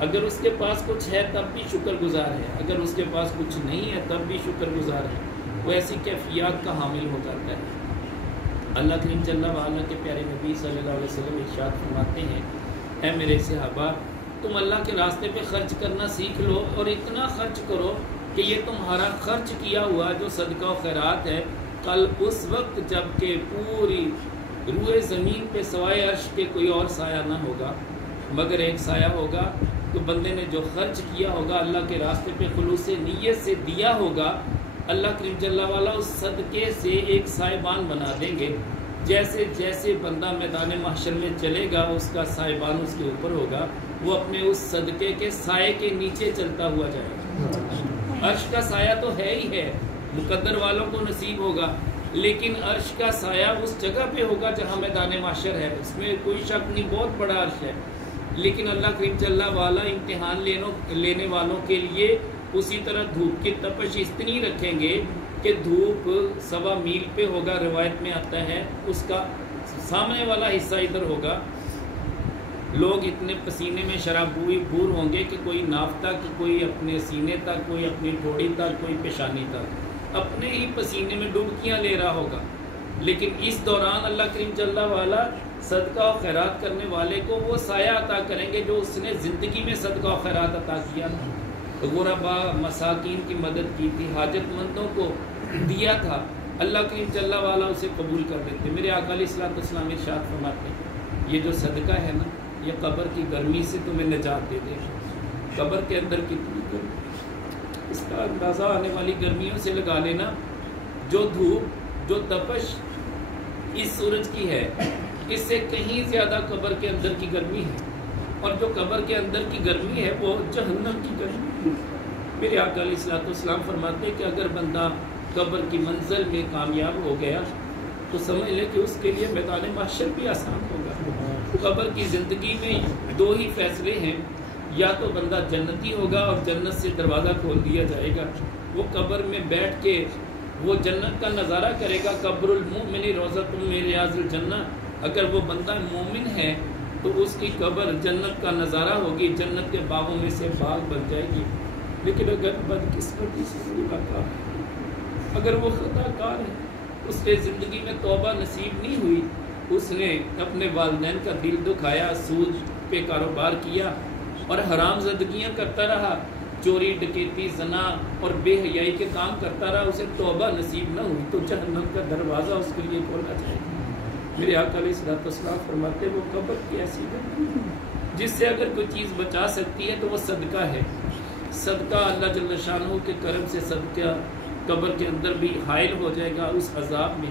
اگر اس کے پاس کچھ ہے تب بھی شکر گزار ہے، اگر اس کے پاس کچھ نہیں ہے تب بھی شکر گزار ہے، وہ ایسی کیفیات کا حامل ہو جاتا ہے۔ اللہ کریم جل وعلا کے پیارے نبی صلی اللہ علیہ وسلم ارشاد فرماتے ہیں، اے میرے صحابہ، تم اللہ کے راستے پہ خرچ کرنا سیکھ لو، اور اتنا خرچ کرو کہ یہ تمہارا خرچ کیا ہوا جو صدقہ و خیرات ہے، کل اس وقت جب کہ پوری روئے زمین پہ سوائے عرش کے کوئی اور سایہ نہ ہوگا مگر ایک سایہ ہوگا، تو بندے نے جو خرچ کیا ہوگا اللہ کے راستے پہ خلوص نیت سے دیا ہوگا، اللہ کریم جل وعلا اس صدقے سے ایک سائبان بنا دیں گے۔ جیسے جیسے بندہ میدان محشر میں چلے گا اس کا سائبان اس کے اوپر ہوگا، وہ اپنے اس صدقے کے سائے کے نیچے چلتا ہوا جائے گا۔ عرش کا سایہ تو ہے ہی ہے، مقدر والوں کو نصیب ہوگا، لیکن عرش کا سایہ اس جگہ پہ ہوگا جہاں میدان محشر ہے، اس میں کوئی شک نہیں، بہت بڑا عرش ہے۔ لیکن اللہ کریم جل وعلا امتحان لینے والوں کے لیے اسی طرح دھوپ کی تپش اتنی رکھیں گے کہ دھوپ 1.25 میل پہ ہوگا، روایت میں آتا ہے، اس کا سامنے والا حصہ ادھر ہوگا، لوگ اتنے پسینے میں شرابوئی بور ہوں گے کہ کوئی ناف تک، کوئی اپنے سینے تک، کوئی اپنی ٹھوڑی تک، کوئی پیشانی تک اپنے ہی پسینے میں ڈبکیاں لے رہا ہوگا۔ لیکن اس دوران اللہ کریم جل وعلا صدقہ و خیرات کرنے والے کو وہ سایہ عطا کریں گے جو اس نے زندگی میں صدقہ و خیرات عطا کیا تھا، غربا مساکین کی مدد کی تھی، حاجت مندوں کو دیا تھا، اللہ کریم جل وعلا اسے قبول کر لیتے۔ میرے آقا علیہ الصلوۃ والسلام ارشاد فرماتے ہیں، یہ جو صدقہ ہے نا، یہ قبر کی گرمی سے تمہیں نجات دے دے گا۔ قبر کے اندر کتنی گرمی، اس کا اندازہ آنے والی گرمیوں سے لگا لینا۔ جو دھوپ، جو تپش اس سورج کی ہے، اس سے کہیں زیادہ قبر کے اندر کی گرمی ہے، اور جو قبر کے اندر کی گرمی ہے وہ جہنم کی گرمی ہے۔ میرے آقا علیہ الصلوۃ والسلام فرماتے ہیں کہ اگر بندہ قبر کی منزل میں کامیاب ہو گیا تو سمجھ لے کہ اس کے لیے میدان محشر بھی آسان ہوگا۔ قبر کی زندگی میں 2 ہی فیصلے ہیں، یا تو بندہ جنتی ہوگا اور جنت سے دروازہ کھول دیا جائے گا، وہ قبر میں بیٹھ کے وہ جنت کا نظارہ کرے گا۔ قبر المؤمن روضۃ من ریاض الجنہ، اگر وہ بندہ مومن ہے تو اس کی قبر جنت کا نظارہ ہوگی، جنت کے باغوں میں سے باغ بن جائے گی۔ لیکن اگر بدقسمتی سے اگر وہ خطا کار ہے، اس نے زندگی میں توبہ نصیب نہیں ہوئی، اس نے اپنے والدین کا دل دکھایا، سود پہ کاروبار کیا اور حرام زدگیاں کرتا رہا، چوری ڈکیتی زنا اور بے حیائی کے کام کرتا رہا، اسے توبہ نصیب نہ ہوئی تو جہنم کا دروازہ اس کے لیے کھولا جائے گا۔ میرے آقا علیہ الصلوۃ والسلام فرماتے وہ قبر کی ایسی گرمی جس سے اگر کوئی چیز بچا سکتی ہے تو وہ صدقہ ہے۔ صدقہ اللہ جل شانہ کے کرم سے صدقہ قبر کے اندر بھی حائل ہو جائے گا اس عذاب میں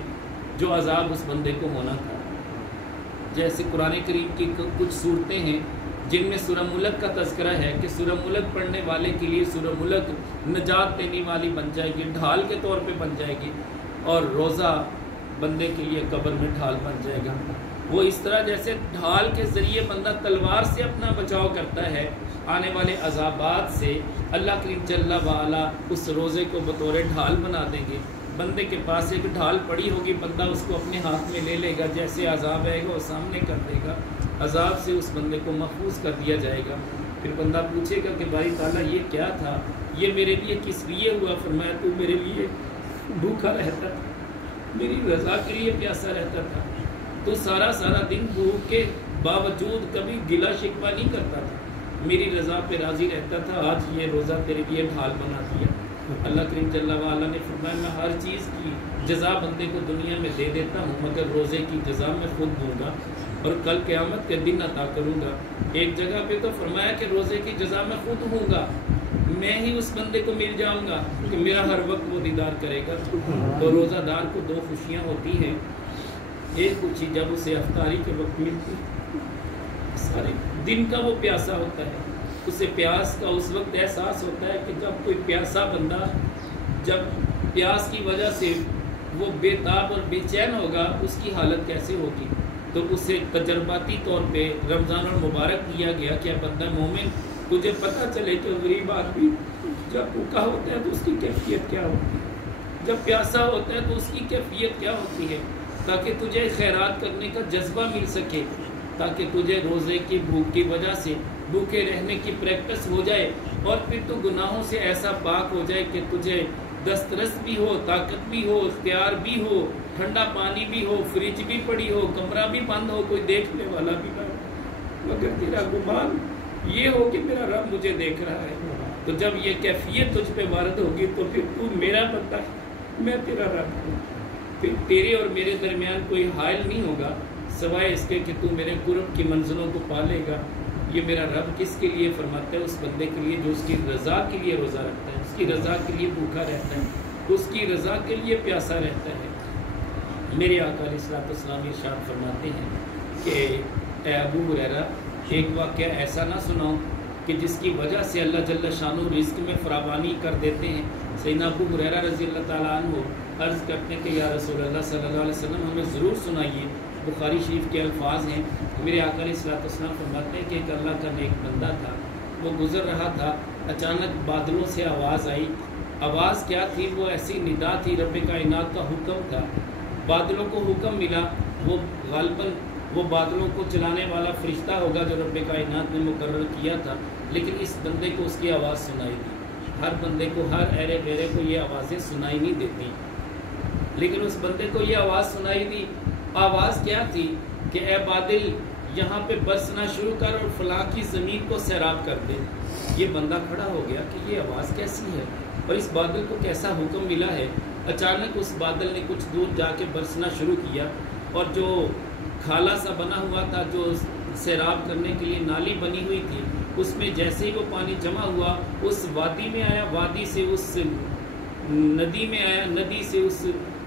جو عذاب اس بندے کو ہونا تھا۔ جیسے قرآن کریم کی کچھ صورتیں ہیں جن میں سورہ ملک کا تذکرہ ہے کہ سورہ ملک پڑھنے والے کے لیے سورہ ملک نجات دینے والی بن جائے گی، ڈھال کے طور پہ بن جائے گی، اور روزہ بندے کے لیے قبر میں ڈھال بن جائے گا۔ وہ اس طرح جیسے ڈھال کے ذریعے بندہ تلوار سے اپنا بچاؤ کرتا ہے آنے والے عذابات سے، اللہ کریم جل وعلا اس روزے کو بطور ڈھال بنا دیں گے۔ بندے کے پاس ایک ڈھال پڑی ہوگی، بندہ اس کو اپنے ہاتھ میں لے لے گا، جیسے عذاب آئے گا وہ سامنے کر دے گا، عذاب سے اس بندے کو محفوظ کر دیا جائے گا۔ پھر بندہ پوچھے گا کہ بھائی تعالیٰ یہ کیا تھا، یہ میرے لیے کس لیے ہوا؟ فرمایا تو میرے لیے بھوکا رہتا تھا، میری رضا کے لیے پیاسا رہتا تھا، تو سارا دن بھوک کے باوجود کبھی گلا شکوہ نہیں کرتا تھا، میری رضا پہ راضی رہتا تھا، آج یہ روزہ تیرے لیے ڈھال بنا دیا۔ اللہ کریم جل وعلا نے فرمایا میں ہر چیز کی جزا بندے کو دنیا میں دے دیتا ہوں، مگر روزے کی جزا میں خود دوں گا اور کل قیامت کے دن عطا کروں گا۔ ایک جگہ پہ تو فرمایا کہ روزے کی جزا میں خود ہوں گا، میں ہی اس بندے کو مل جاؤں گا کہ میرا ہر وقت وہ دیدار کرے گا۔ تو روزہ دار کو 2 خوشیاں ہوتی ہیں، ایک خوشی جب اسے افطاری کے وقت ملتی، سارے دن کا وہ پیاسا ہوتا ہے، اسے پیاس کا اس وقت احساس ہوتا ہے کہ جب کوئی پیاسا بندہ جب پیاس کی وجہ سے وہ بے تاب اور بے چین ہوگا اس کی حالت کیسے ہوگی۔ تو اسے تجرباتی طور پہ رمضان المبارک دیا گیا کہ بندہ مومن تجھے پتہ چلے کہ غریب آدمی جب بھوکا ہوتا ہے تو اس کی کیفیت کیا ہوتی ہے، جب پیاسا ہوتا ہے تو اس کی کیفیت کیا ہوتی ہے، تاکہ تجھے خیرات کرنے کا جذبہ مل سکے۔ تاکہ تجھے روزے کی بھوک کی وجہ سے بھوکے رہنے کی پریکٹس ہو جائے، اور پھر تو گناہوں سے ایسا پاک ہو جائے کہ تجھے دسترس بھی ہو، طاقت بھی ہو، اختیار بھی ہو، ٹھنڈا پانی بھی ہو، فریج بھی پڑی ہو، کمرہ بھی بند ہو، کوئی دیکھنے والا بھی نہ ہو، مگر تیرا گمان یہ ہو کہ میرا رب مجھے دیکھ رہا ہے۔ تو جب یہ کیفیت تجھ پہ وارد ہوگی تو پھر تو میرا بندہ ہے، میں تیرا رب ہوں، پھر تیرے اور میرے درمیان کوئی حائل نہیں ہوگا سوائے اس کے کہ تو میرے قرب کی منزلوں کو پالے گا۔ یہ میرا رب کس کے لیے فرماتا ہے؟ اس بندے کے لیے جو اس کی رضا کے لیے روزہ رکھتا ہے، اس کی رضا کے لیے بھوکا رہتا ہے، اس کی رضا کے لیے پیاسا رہتا ہے۔ میرے آقا علیہ الصلوۃ والسلام ارشاد فرماتے ہیں کہ اے ابو ہریرہ، ایک واقعہ ایسا نہ سناؤ کہ جس کی وجہ سے اللہ جل شانہ رزق میں فراوانی کر دیتے ہیں۔ سیدنا ابو ہریرہ رضی اللہ تعالیٰ عنہ عرض کرتے ہیں کہ یا رسول اللہ صلی اللہ علیہ وسلم ہمیں ضرور سنائیے۔ بخاری شریف کے الفاظ ہیں، میرے آقا علیہ الصلوۃ والسلام فرماتے ہیں کہ ایک اللہ کا نیک بندہ تھا، وہ گزر رہا تھا، اچانک بادلوں سے آواز آئی۔ آواز کیا تھی؟ وہ ایسی ندا تھی، رب کائنات کا حکم تھا۔ بادلوں کو حکم ملا، وہ غالباً وہ بادلوں کو چلانے والا فرشتہ ہوگا جو رب کائنات نے مقرر کیا تھا، لیکن اس بندے کو اس کی آواز سنائی دی۔ ہر بندے کو، ہر ایرے بیرے کو یہ آوازیں سنائی نہیں دیتی، لیکن اس بندے کو یہ آواز سنائی دی۔ آواز کیا تھی کہ اے بادل یہاں پہ برسنا شروع کر اور فلاں کی زمین کو سیراب کر دے۔ یہ بندہ کھڑا ہو گیا کہ یہ آواز کیسی ہے اور اس بادل کو کیسا حکم ملا ہے۔ اچانک اس بادل نے کچھ دور جا کے برسنا شروع کیا، اور جو کھالا سا بنا ہوا تھا، جو سیراب کرنے کے لیے نالی بنی ہوئی تھی، اس میں جیسے ہی وہ پانی جمع ہوا اس وادی میں آیا، وادی سے اس ندی میں آیا، ندی سے اس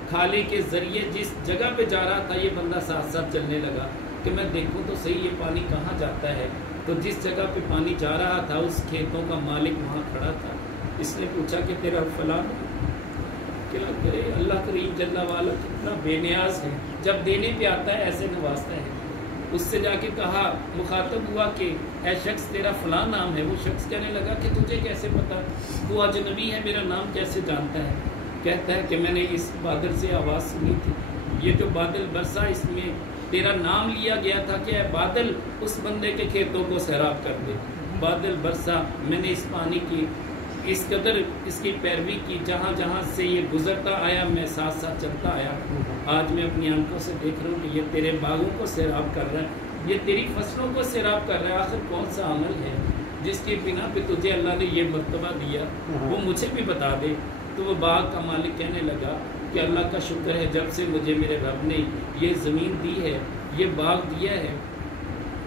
کھالے کے ذریعے جس جگہ پہ جا رہا تھا یہ بندہ ساتھ ساتھ چلنے لگا کہ میں دیکھوں تو صحیح یہ پانی کہاں جاتا ہے۔ تو جس جگہ پہ پانی جا رہا تھا اس کھیتوں کا مالک وہاں کھڑا تھا۔ اس نے پوچھا کہ تیرا فلاں کیا کرے؟ اللہ کریم جل والا کتنا بے نیاز ہے، جب دینے پہ آتا ہے ایسے نوازتا ہے۔ اس سے جا کے کہا، مخاطب ہوا کہ اے شخص تیرا فلاں نام ہے۔ وہ شخص کہنے لگا کہ تجھے کیسے پتا؟ تو اجنبی ہے، میرا نام کیسے جانتا ہے؟ کہتا ہے کہ میں نے اس بادل سے آواز سنی تھی، یہ جو بادل برسا اس میں تیرا نام لیا گیا تھا کہ اے بادل اس بندے کے کھیتوں کو سیراب کر دے۔ بادل برسا، میں نے اس پانی کی اس قدر اس کی پیروی کی، جہاں جہاں سے یہ گزرتا آیا میں ساتھ ساتھ چلتا آیا۔ آج میں اپنی آنکھوں سے دیکھ رہا ہوں کہ یہ تیرے باغوں کو سیراب کر رہا ہے، یہ تیری فصلوں کو سیراب کر رہا ہے۔ آخر کون سا عمل ہے جس کی بنا پہ تجھے اللہ نے یہ مرتبہ دیا؟ وہ مجھے بھی بتا دے۔ تو وہ باغ کا مالک کہنے لگا کہ اللہ کا شکر ہے، جب سے مجھے میرے رب نے یہ زمین دی ہے، یہ باغ دیا ہے،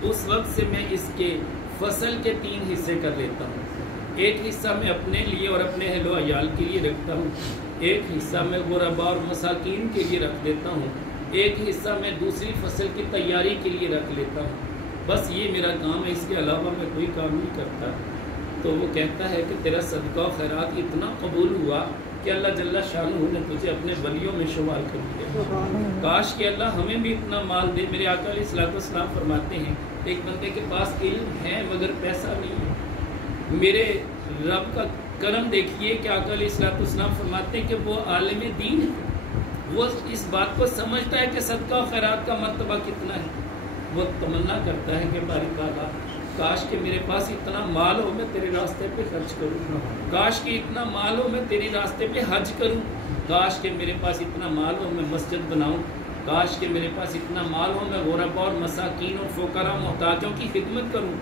اس وقت سے میں اس کے فصل کے 3 حصے کر لیتا ہوں۔ ایک حصہ میں اپنے لیے اور اپنے اہل و عیال کے لیے رکھتا ہوں، ایک حصہ میں غرباء اور مساکین کے لیے رکھ دیتا ہوں، ایک حصہ میں دوسری فصل کی تیاری کے لیے رکھ لیتا ہوں۔ بس یہ میرا کام ہے، اس کے علاوہ میں کوئی کام نہیں کرتا۔ تو وہ کہتا ہے کہ تیرا صدقہ و خیرات اتنا قبول ہوا کہ اللہ جل شانہ نے تجھے اپنے ولیوں میں شمار کر دیا۔ کاش کہ اللہ ہمیں بھی اتنا مال دے۔ میرے آقا علیہ الصلوۃ والسلام فرماتے ہیں ایک بندے کے پاس علم ہے مگر پیسہ نہیں ہے۔ میرے رب کا کرم دیکھیے کہ آقا علیہ الصلوۃ والسلام فرماتے ہیں کہ وہ عالم دین ہے، وہ اس بات کو سمجھتا ہے کہ صدقہ و خیرات کا مرتبہ کتنا ہے۔ وہ تمنا کرتا ہے کہ باری تعالیٰ کاش کہ میرے پاس اتنا مال ہو میں تیرے راستے پہ خرچ کروں، کاش کہ اتنا مال ہو میں تیرے راستے پہ حج کروں، کاش کہ میرے پاس اتنا مال ہو میں مسجد بناؤں، کاش کہ میرے پاس اتنا مال ہو میں غرباء اور مساکین اور فقراء محتاجوں کی خدمت کروں۔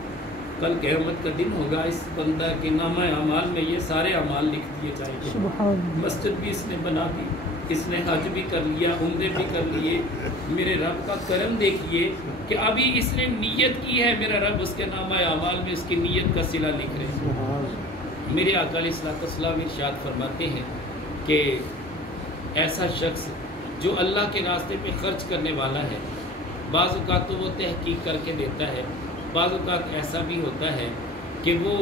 کل قیامت کا دن ہوگا، اس بندہ کے نامہ اعمال میں یہ سارے اعمال لکھ دیے جائیں گے۔ مسجد بھی اس نے بنا دی، اس نے حج بھی کر لیا، عمرے بھی کر لیے۔ میرے رب کا کرم دیکھیے کہ ابھی اس نے نیت کی ہے، میرا رب اس کے نامہ اعمال میں اس کی نیت کا صلہ لکھ رہے ہیں۔ میرے آقا علیہ الصلوۃ والسلام ارشاد فرماتے ہیں کہ ایسا شخص جو اللہ کے راستے پہ خرچ کرنے والا ہے، بعض اوقات تو وہ تحقیق کر کے دیتا ہے، بعض اوقات ایسا بھی ہوتا ہے کہ وہ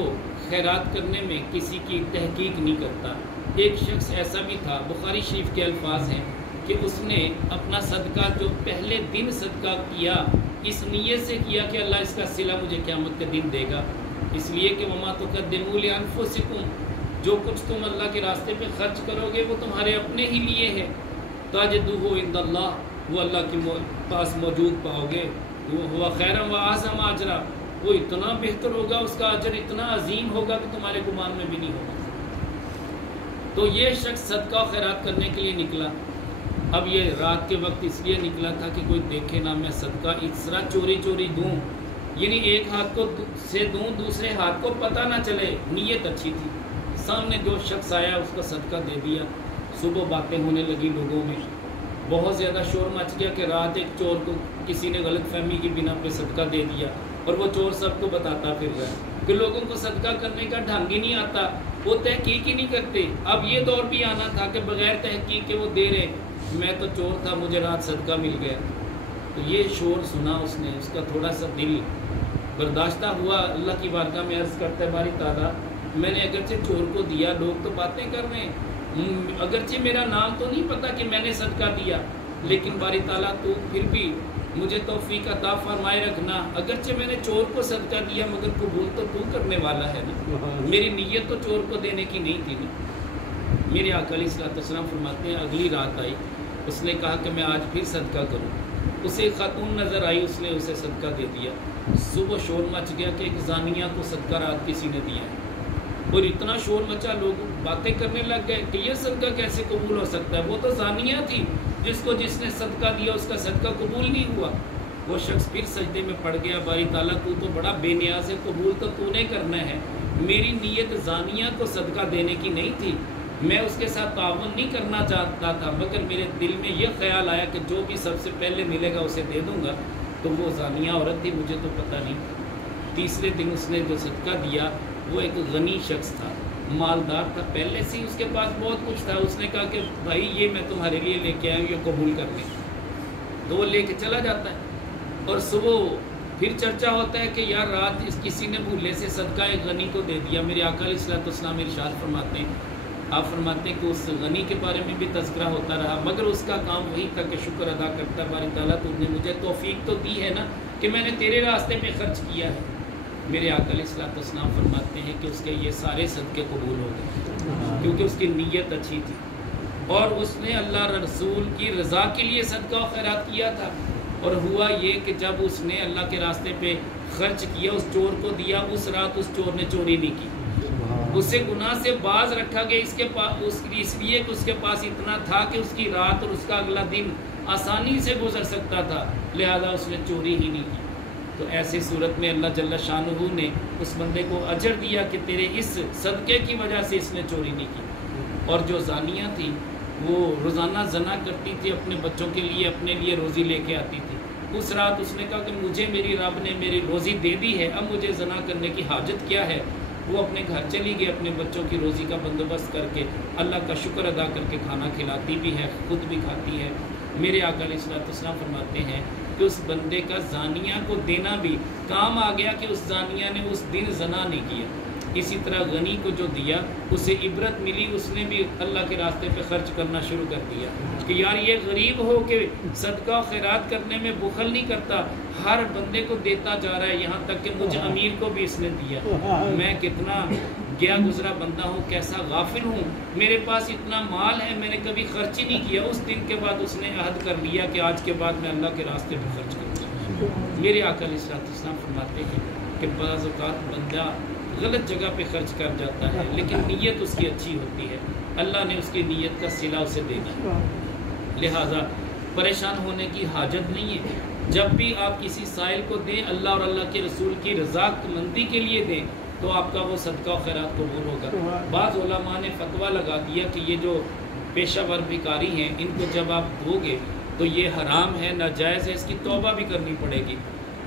خیرات کرنے میں کسی کی تحقیق نہیں کرتا۔ ایک شخص ایسا بھی تھا، بخاری شریف کے الفاظ ہیں کہ اس نے اپنا صدقہ جو پہلے دن صدقہ کیا اس نیت سے کیا کہ اللہ اس کا صلہ مجھے قیامت کے دن دے گا، اس لیے کہ وما تقدموا لانفسکم، جو کچھ تم اللہ کے راستے پہ خرچ کرو گے وہ تمہارے اپنے ہی لیے ہے، تجدوہ عند اللہ، وہ اللہ کے پاس موجود پاؤ گے۔ وہ ہوا خیرا و اعظم اجرا، وہ اتنا بہتر ہوگا، اس کا اجر اتنا عظیم ہوگا کہ تمہارے گمان میں بھی نہیں ہوگا۔ تو یہ شخص صدقہ و خیرات کرنے کے لیے نکلا۔ اب یہ رات کے وقت اس لیے نکلا تھا کہ کوئی دیکھے نہ، میں صدقہ اس طرح چوری چوری دوں، یعنی ایک ہاتھ کو سے دوں، دوسرے ہاتھ کو پتہ نہ چلے۔ نیت اچھی تھی، سامنے جو شخص آیا اس کو صدقہ دے دیا۔ صبح باتیں ہونے لگی لوگوں میں، بہت زیادہ شور مچ گیا کہ رات ایک چور کو کسی نے غلط فہمی کی بنا پہ صدقہ دے دیا، اور وہ چور سب کو بتاتا پھر رہا ہے کہ لوگوں کو صدقہ کرنے کا ڈھنگ ہی نہیں آتا، وہ تحقیق ہی نہیں کرتے۔ اب یہ دور بھی آنا تھا کہ بغیر تحقیق کے وہ دے رہے، میں تو چور تھا، مجھے رات صدقہ مل گیا۔ تو یہ شور سنا اس نے، اس کا تھوڑا سا دل برداشتہ ہوا، اللہ کی بارگاہ میں عرض کرتا ہے باری تعالیٰ میں نے اگرچہ چور کو دیا، لوگ تو باتیں کر رہے ہیں، اگرچہ میرا نام تو نہیں پتا کہ میں نے صدقہ دیا، لیکن باری تعالیٰ تو پھر بھی مجھے توفیق عطا فرمائے رکھنا، اگرچہ میں نے چور کو صدقہ دیا مگر قبول تو کرنے والا ہے نا، میری نیت تو چور کو دینے کی نہیں تھی نا۔ میرے آقا علیہ الصلوۃ والسلام فرماتے ہیں اگلی رات آئی، اس نے کہا کہ میں آج پھر صدقہ کروں، اسے خاتون نظر آئی، اس نے اسے صدقہ دے دیا۔ صبح شور مچ گیا کہ ایک زانیہ کو صدقہ رات کسی نے دیا ہے، اور اتنا شور مچا، لوگ باتیں کرنے لگ گئے کہ یہ صدقہ کیسے قبول ہو سکتا ہے، وہ تو زانیہ تھی، جس نے صدقہ دیا اس کا صدقہ قبول نہیں ہوا۔ وہ شخص پھر سجدے میں پڑ گیا، باری تعالیٰ تو بڑا بے نیاز ہے، قبول تو نے کرنا ہے، میری نیت زانیہ کو صدقہ دینے کی نہیں تھی، میں اس کے ساتھ تعاون نہیں کرنا چاہتا تھا، مگر میرے دل میں یہ خیال آیا کہ جو بھی سب سے پہلے ملے گا اسے دے دوں گا، تو وہ زانیہ عورت تھی، مجھے تو پتہ نہیں۔ تیسرے دن اس نے جو صدقہ دیا وہ ایک غنی شخص تھا، مالدار تھا، پہلے سے اس کے پاس بہت کچھ تھا، اس نے کہا کہ بھائی یہ میں تمہارے لیے لے کے آیا ہوں، یہ قبول کر لیں، تو وہ لے کے چلا جاتا ہے۔ اور صبح پھر چرچا ہوتا ہے کہ یار رات کسی نے بھولے سے صدقہ ایک غنی کو دے دیا۔ میرے آقا علیہ الصلوۃ والسلام ارشاد فرماتے ہیں، آپ فرماتے ہیں کہ اس غنی کے بارے میں بھی تذکرہ ہوتا رہا، مگر اس کا کام وہی تھا کہ شکر ادا کرتا، باری تعالیٰ تو نے مجھے توفیق تو دی ہے نا کہ میں نے تیرے راستے پہ خرچ کیا ہے۔ میرے آقا علیہ الصلوۃ والسلام فرماتے ہیں کہ اس کے یہ سارے صدقے قبول ہو گئے، کیونکہ اس کی نیت اچھی تھی، اور اس نے اللہ رسول کی رضا کے لیے صدقہ و خیرات کیا تھا۔ اور ہوا یہ کہ جب اس نے اللہ کے راستے پہ خرچ کیا، اس چور کو دیا، اس رات اس چور نے چوری نہیں کی، اسے گناہ سے باز رکھا گیا، اس لیے کہ اس کے پاس اتنا تھا کہ اس کی رات اور اس کا اگلا دن آسانی سے گزر سکتا تھا، لہذا اس نے چوری ہی نہیں کی۔ تو ایسی صورت میں اللہ جل شانہ نے اس بندے کو اجر دیا کہ تیرے اس صدقے کی وجہ سے اس نے چوری نہیں کی۔ اور جو زانیہ تھی وہ روزانہ زنا کرتی تھی، اپنے بچوں کے لیے اپنے لیے روزی لے کے آتی تھی، اس رات اس نے کہا کہ مجھے میری رب نے میری روزی دے دی ہے، اب مجھے زنا کرنے کی حاجت کیا ہے۔ وہ اپنے گھر چلی گئی، اپنے بچوں کی روزی کا بندوبست کر کے اللہ کا شکر ادا کر کے کھانا کھلاتی بھی ہے، خود بھی کھاتی ہے۔ میرے آقا علیہ الصلوۃ والسلام فرماتے ہیں کہ اس بندے کا زانیہ کو دینا بھی کام آ گیا کہ اس زانیہ نے اس دن زنا نہیں کیا۔ اسی طرح غنی کو جو دیا اسے عبرت ملی، اس نے بھی اللہ کے راستے پہ خرچ کرنا شروع کر دیا کہ یار یہ غریب ہو کے صدقہ و خیرات کرنے میں بخل نہیں کرتا، ہر بندے کو دیتا جا رہا ہے، یہاں تک کہ مجھ امیر کو بھی اس نے دیا۔ میں کتنا گیا گزرا بندہ ہوں، کیسا غافل ہوں، میرے پاس اتنا مال ہے، میں نے کبھی خرچ ہی نہیں کیا۔ اس دن کے بعد اس نے عہد کر لیا کہ آج کے بعد میں اللہ کے راستے پہ خرچ کروں گا۔ میرے آقا علیہ الصلوۃ والسلام فرماتے ہیں کہ بعض اوقات بندہ غلط جگہ پہ خرچ کر جاتا ہے، لیکن نیت اس کی اچھی ہوتی ہے، اللہ نے اس کی نیت کا صلہ اسے دینا، لہٰذا پریشان ہونے کی حاجت نہیں ہے۔ جب بھی آپ کسی سائل کو دیں، اللہ اور اللہ کے رسول کی رضا مندی کے لیے دیں، تو آپ کا وہ صدقہ و خیرات قبول ہوگا۔ بعض علماء نے فتویٰ لگا دیا کہ یہ جو پیشہ ور بھکاری ہیں، ان کو جب آپ دو گے تو یہ حرام ہے، ناجائز ہے، اس کی توبہ بھی کرنی پڑے گی۔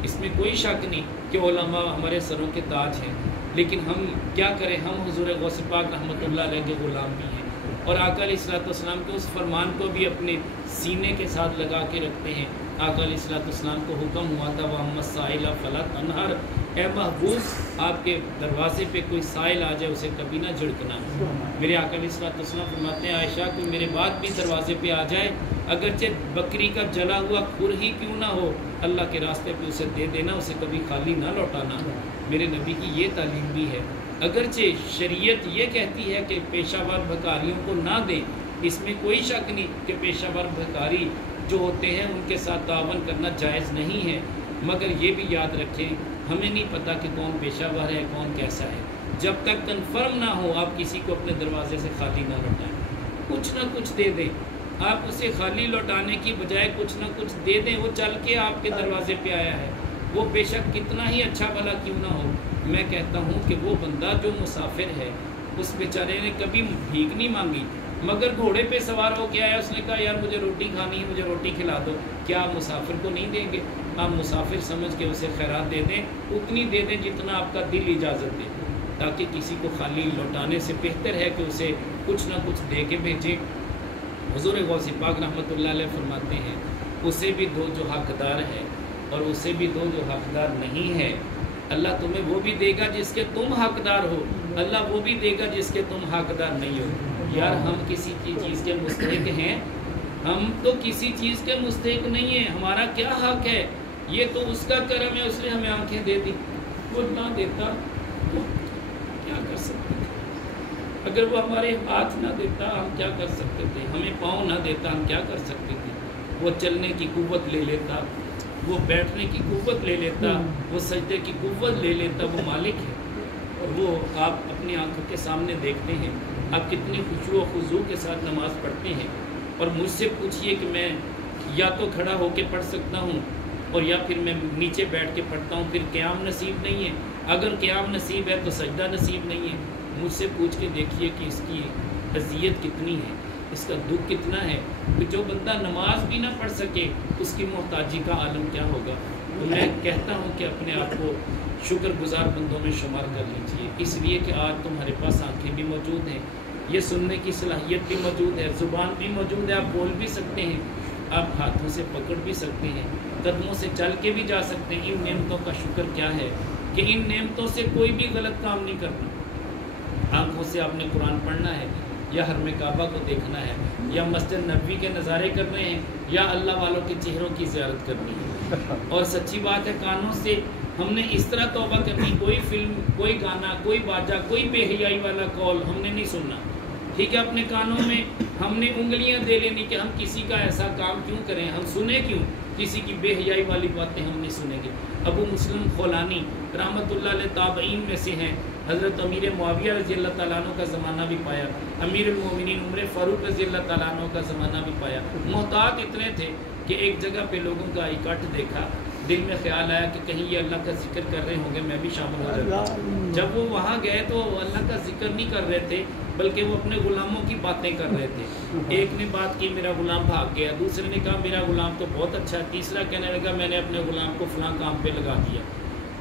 اس میں کوئی شک نہیں کہ علماء ہمارے سروں کے تاج ہیں، لیکن ہم کیا کریں، ہم حضور غوث پاک رحمۃ اللہ علیہ کے غلام بھی ہیں، اور آقا علیہ الصلوۃ والسلام کے اس فرمان کو بھی اپنے سینے کے ساتھ لگا کے رکھتے ہیں۔ آقا علیہ الصلوۃ والسلام کو حکم ہوا تھا وَأَمَّا السَّائِلَ فَلَا تَنْهَرْ، اے محبوب آپ کے دروازے پہ کوئی سائل آ جائے اسے کبھی نہ جھڑکنا۔ میرے آقا علیہ الصلوۃ والسلام فرماتے ہیں عائشہ کوئی میرے بعد بھی دروازے پہ آ جائے، اگرچہ بکری کا جلا ہوا کھر ہی کیوں نہ ہو، اللہ کے راستے پہ اسے دے دینا، اسے کبھی خالی نہ لوٹانا۔ میرے نبی کی یہ تعلیم بھی ہے، اگرچہ شریعت یہ کہتی ہے کہ پیشہ ور بھکاریوں کو نہ دیں، اس میں کوئی شک نہیں کہ پیشہ ور بھکاری جو ہوتے ہیں ان کے ساتھ تعاون کرنا جائز نہیں ہے، مگر یہ بھی یاد رکھیں ہمیں نہیں پتہ کہ کون پیشہ ور ہے کون کیسا ہے. جب تک کنفرم نہ ہو آپ کسی کو اپنے دروازے سے خالی نہ لوٹائیں. کچھ نہ کچھ دے دیں. آپ اسے خالی لوٹانے کی بجائے کچھ نہ کچھ دے دیں. وہ چل کے آپ کے دروازے پہ آیا ہے, وہ بے شک کتنا ہی اچھا بھلا کیوں نہ ہو. میں کہتا ہوں کہ وہ بندہ جو مسافر ہے اس بیچارے نے کبھی بھیک نہیں مانگی, مگر گھوڑے پہ سوار ہو کے آیا, اس نے کہا یار مجھے روٹی کھانی ہے, مجھے روٹی کھلا دو. کیا آپ مسافر کو نہیں دیں گے؟ آپ مسافر سمجھ کے اسے خیرات دے دیں, اتنی دے دیں جتنا آپ کا دل اجازت دے, تاکہ کسی کو خالی لوٹانے سے بہتر ہے کہ اسے کچھ نہ کچھ دے کے بھیجیں. حضور غوث پاک رحمۃ اللہ علیہ فرماتے ہیں اسے بھی دو جو حقدار ہے اور اسے بھی دو جو حقدار نہیں ہے. اللہ تمہیں وہ بھی دے گا جس کے تم حقدار ہو, اللہ وہ بھی دے گا جس کے تم حقدار نہیں ہو. یار ہم کسی چیز کے مستحق ہیں؟ ہم تو کسی چیز کے مستحق نہیں ہیں. ہمارا کیا حق ہے؟ یہ تو اس کا کرم ہے, اس نے ہمیں آنکھیں دے دی. وہ نہ دیتا تو کیا کر سکتے تھے؟ اگر وہ ہمارے ہاتھ نہ دیتا ہم کیا کر سکتے تھے؟ ہمیں پاؤں نہ دیتا ہم کیا کر سکتے تھے؟ وہ چلنے کی قوت لے لیتا, وہ بیٹھنے کی قوت لے لیتا, وہ سجدے کی قوت لے لیتا. وہ مالک ہے. اور وہ آپ اپنی آنکھوں کے سامنے دیکھتے ہیں آپ کتنی خشوع و خضوع کے ساتھ نماز پڑھتے ہیں. اور مجھ سے پوچھئے کہ میں یا تو کھڑا ہو کے پڑھ سکتا ہوں اور یا پھر میں نیچے بیٹھ کے پڑھتا ہوں, پھر قیام نصیب نہیں ہے. اگر قیام نصیب ہے تو سجدہ نصیب نہیں ہے. مجھ سے پوچھ کے دیکھیے کہ اس کی اذیت کتنی ہے, اس کا دکھ کتنا ہے. کہ جو بندہ نماز بھی نہ پڑھ سکے اس کی محتاجی کا عالم کیا ہوگا. تو میں کہتا ہوں کہ اپنے آپ کو شکر گزار بندوں میں شمار کر لیجئے, اس لیے کہ آج تمہارے پاس آنکھیں بھی موجود ہیں, یہ سننے کی صلاحیت بھی موجود ہے, زبان بھی موجود ہے, آپ بول بھی سکتے ہیں, آپ ہاتھوں سے پکڑ بھی سکتے ہیں, قدموں سے چل کے بھی جا سکتے ہیں. ان نعمتوں کا شکر کیا ہے کہ ان نعمتوں سے کوئی بھی غلط کام نہیں کرنا. آنکھوں سے آپ نے قرآن پڑھنا ہے یا حرم کعبہ کو دیکھنا ہے یا مسجد نبوی کے نظارے کرنے ہیں یا اللہ والوں کے چہروں کی زیارت کرنی ہے. اور سچی بات ہے کانوں سے ہم نے اس طرح توبہ کرنی, کوئی فلم, کوئی گانا, کوئی باجا, کوئی بے حیائی والا قول ہم نے نہیں سننا. ٹھیک ہے, اپنے کانوں میں ہم نے انگلیاں دے لینی کہ ہم کسی کا ایسا کام کیوں کریں, ہم سنیں کیوں, کسی کی بے حیائی والی باتیں ہم نہیں سنیں گے. ابو مسلم خولانی رحمۃ اللہ علیہ تابعین میں سے ہیں. حضرت امیر معاویہ رضی اللہ تعالیٰ عنہ کا زمانہ بھی پایا, امیر المومنین عمر فاروق رضی اللہ تعالیٰ عنہ کا زمانہ بھی پایا. محتاط اتنے تھے کہ ایک جگہ پہ لوگوں کا اکٹھ دیکھا, دل میں خیال آیا کہ کہیں یہ اللہ کا ذکر کر رہے ہوں گے, میں بھی شامل ہو جاتا. جب وہ وہاں گئے تو اللہ کا ذکر نہیں کر رہے تھے بلکہ وہ اپنے غلاموں کی باتیں کر رہے تھے. ایک نے بات کی میرا غلام بھاگ گیا, دوسرے نے کہا میرا غلام تو بہت اچھا ہے, تیسرا کہنے لگا میں نے اپنے غلام کو فلاں کام پہ لگا دیا.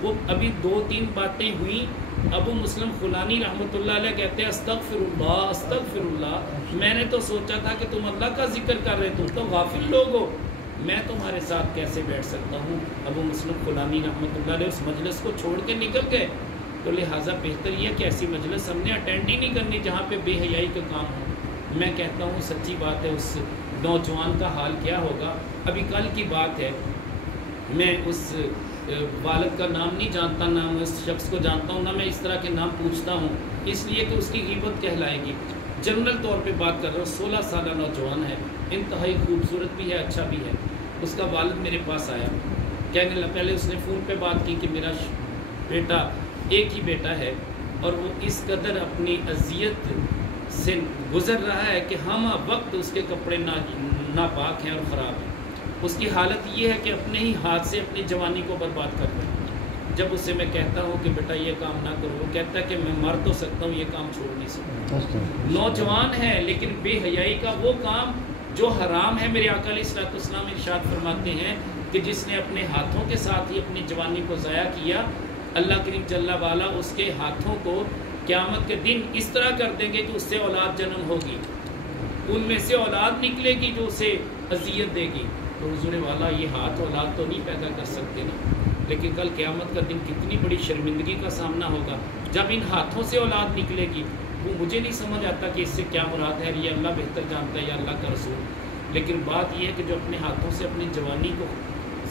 وہ ابھی 2-3 باتیں ہوئیں, ابو مسلم خولانی رحمۃ اللہ علیہ کہتے ہیں استغفر اللہ استغفر اللہ, میں نے تو سوچا تھا کہ تم اللہ کا ذکر کر رہے, تم تو غافل لوگ ہو, میں تمہارے ساتھ کیسے بیٹھ سکتا ہوں. ابو مسلم خولانی رحمۃ اللہ علیہ اس مجلس کو چھوڑ کے نکل گئے. تو لہٰذا بہتر یہ کہ ایسی مجلس ہم نے اٹینڈ ہی نہیں کرنی جہاں پہ بے حیائی کا کام ہو. میں کہتا ہوں سچی بات ہے اس نوجوان کا حال کیا ہوگا. ابھی کل کی بات ہے, میں اس والد کا نام نہیں جانتا, نہ میں اس شخص کو جانتا ہوں, نہ میں اس طرح کے نام پوچھتا ہوں, اس لیے کہ اس کی غیبت کہلائے گی. جنرل طور پہ بات کر رہا ہوں, 16 سالہ نوجوان ہے, انتہائی خوبصورت بھی ہے, اچھا بھی ہے. اس کا والد میرے پاس آیا, کہنے لگا, پہلے اس نے فون پہ بات کی کہ میرا بیٹا ایک ہی بیٹا ہے اور وہ اس قدر اپنی اذیت سے گزر رہا ہے کہ ہم وقت اس کے کپڑے ناپاک ہیں اور خراب ہیں. اس کی حالت یہ ہے کہ اپنے ہی ہاتھ سے اپنی جوانی کو برباد کر رہا ہے. جب اس سے میں کہتا ہوں کہ بیٹا یہ کام نہ کرو, وہ کہتا ہے کہ میں مر تو سکتا ہوں, یہ کام چھوڑ نہیں سکتا. نوجوان ہے لیکن بے حیائی کا وہ کام جو حرام ہے. میرے آقا علیہ الصلوۃ والسلام ارشاد فرماتے ہیں کہ جس نے اپنے ہاتھوں کے ساتھ ہی اپنی جوانی کو ضائع کیا, اللہ کریم جل والا اس کے ہاتھوں کو قیامت کے دن اس طرح کر دیں گے کہ اس سے اولاد جنم ہوگی, ان میں سے اولاد نکلے گی جو اسے اذیت دے گی. تو حضور والا یہ ہاتھ اولاد تو نہیں پیدا کر سکتے نا, لیکن کل قیامت کا دن کتنی بڑی شرمندگی کا سامنا ہوگا جب ان ہاتھوں سے اولاد نکلے گی. وہ مجھے نہیں سمجھ آتا کہ اس سے کیا مراد ہے, یہ اللہ بہتر جانتا ہے یا اللہ کا رسول. لیکن بات یہ ہے کہ جو اپنے ہاتھوں سے اپنی جوانی کو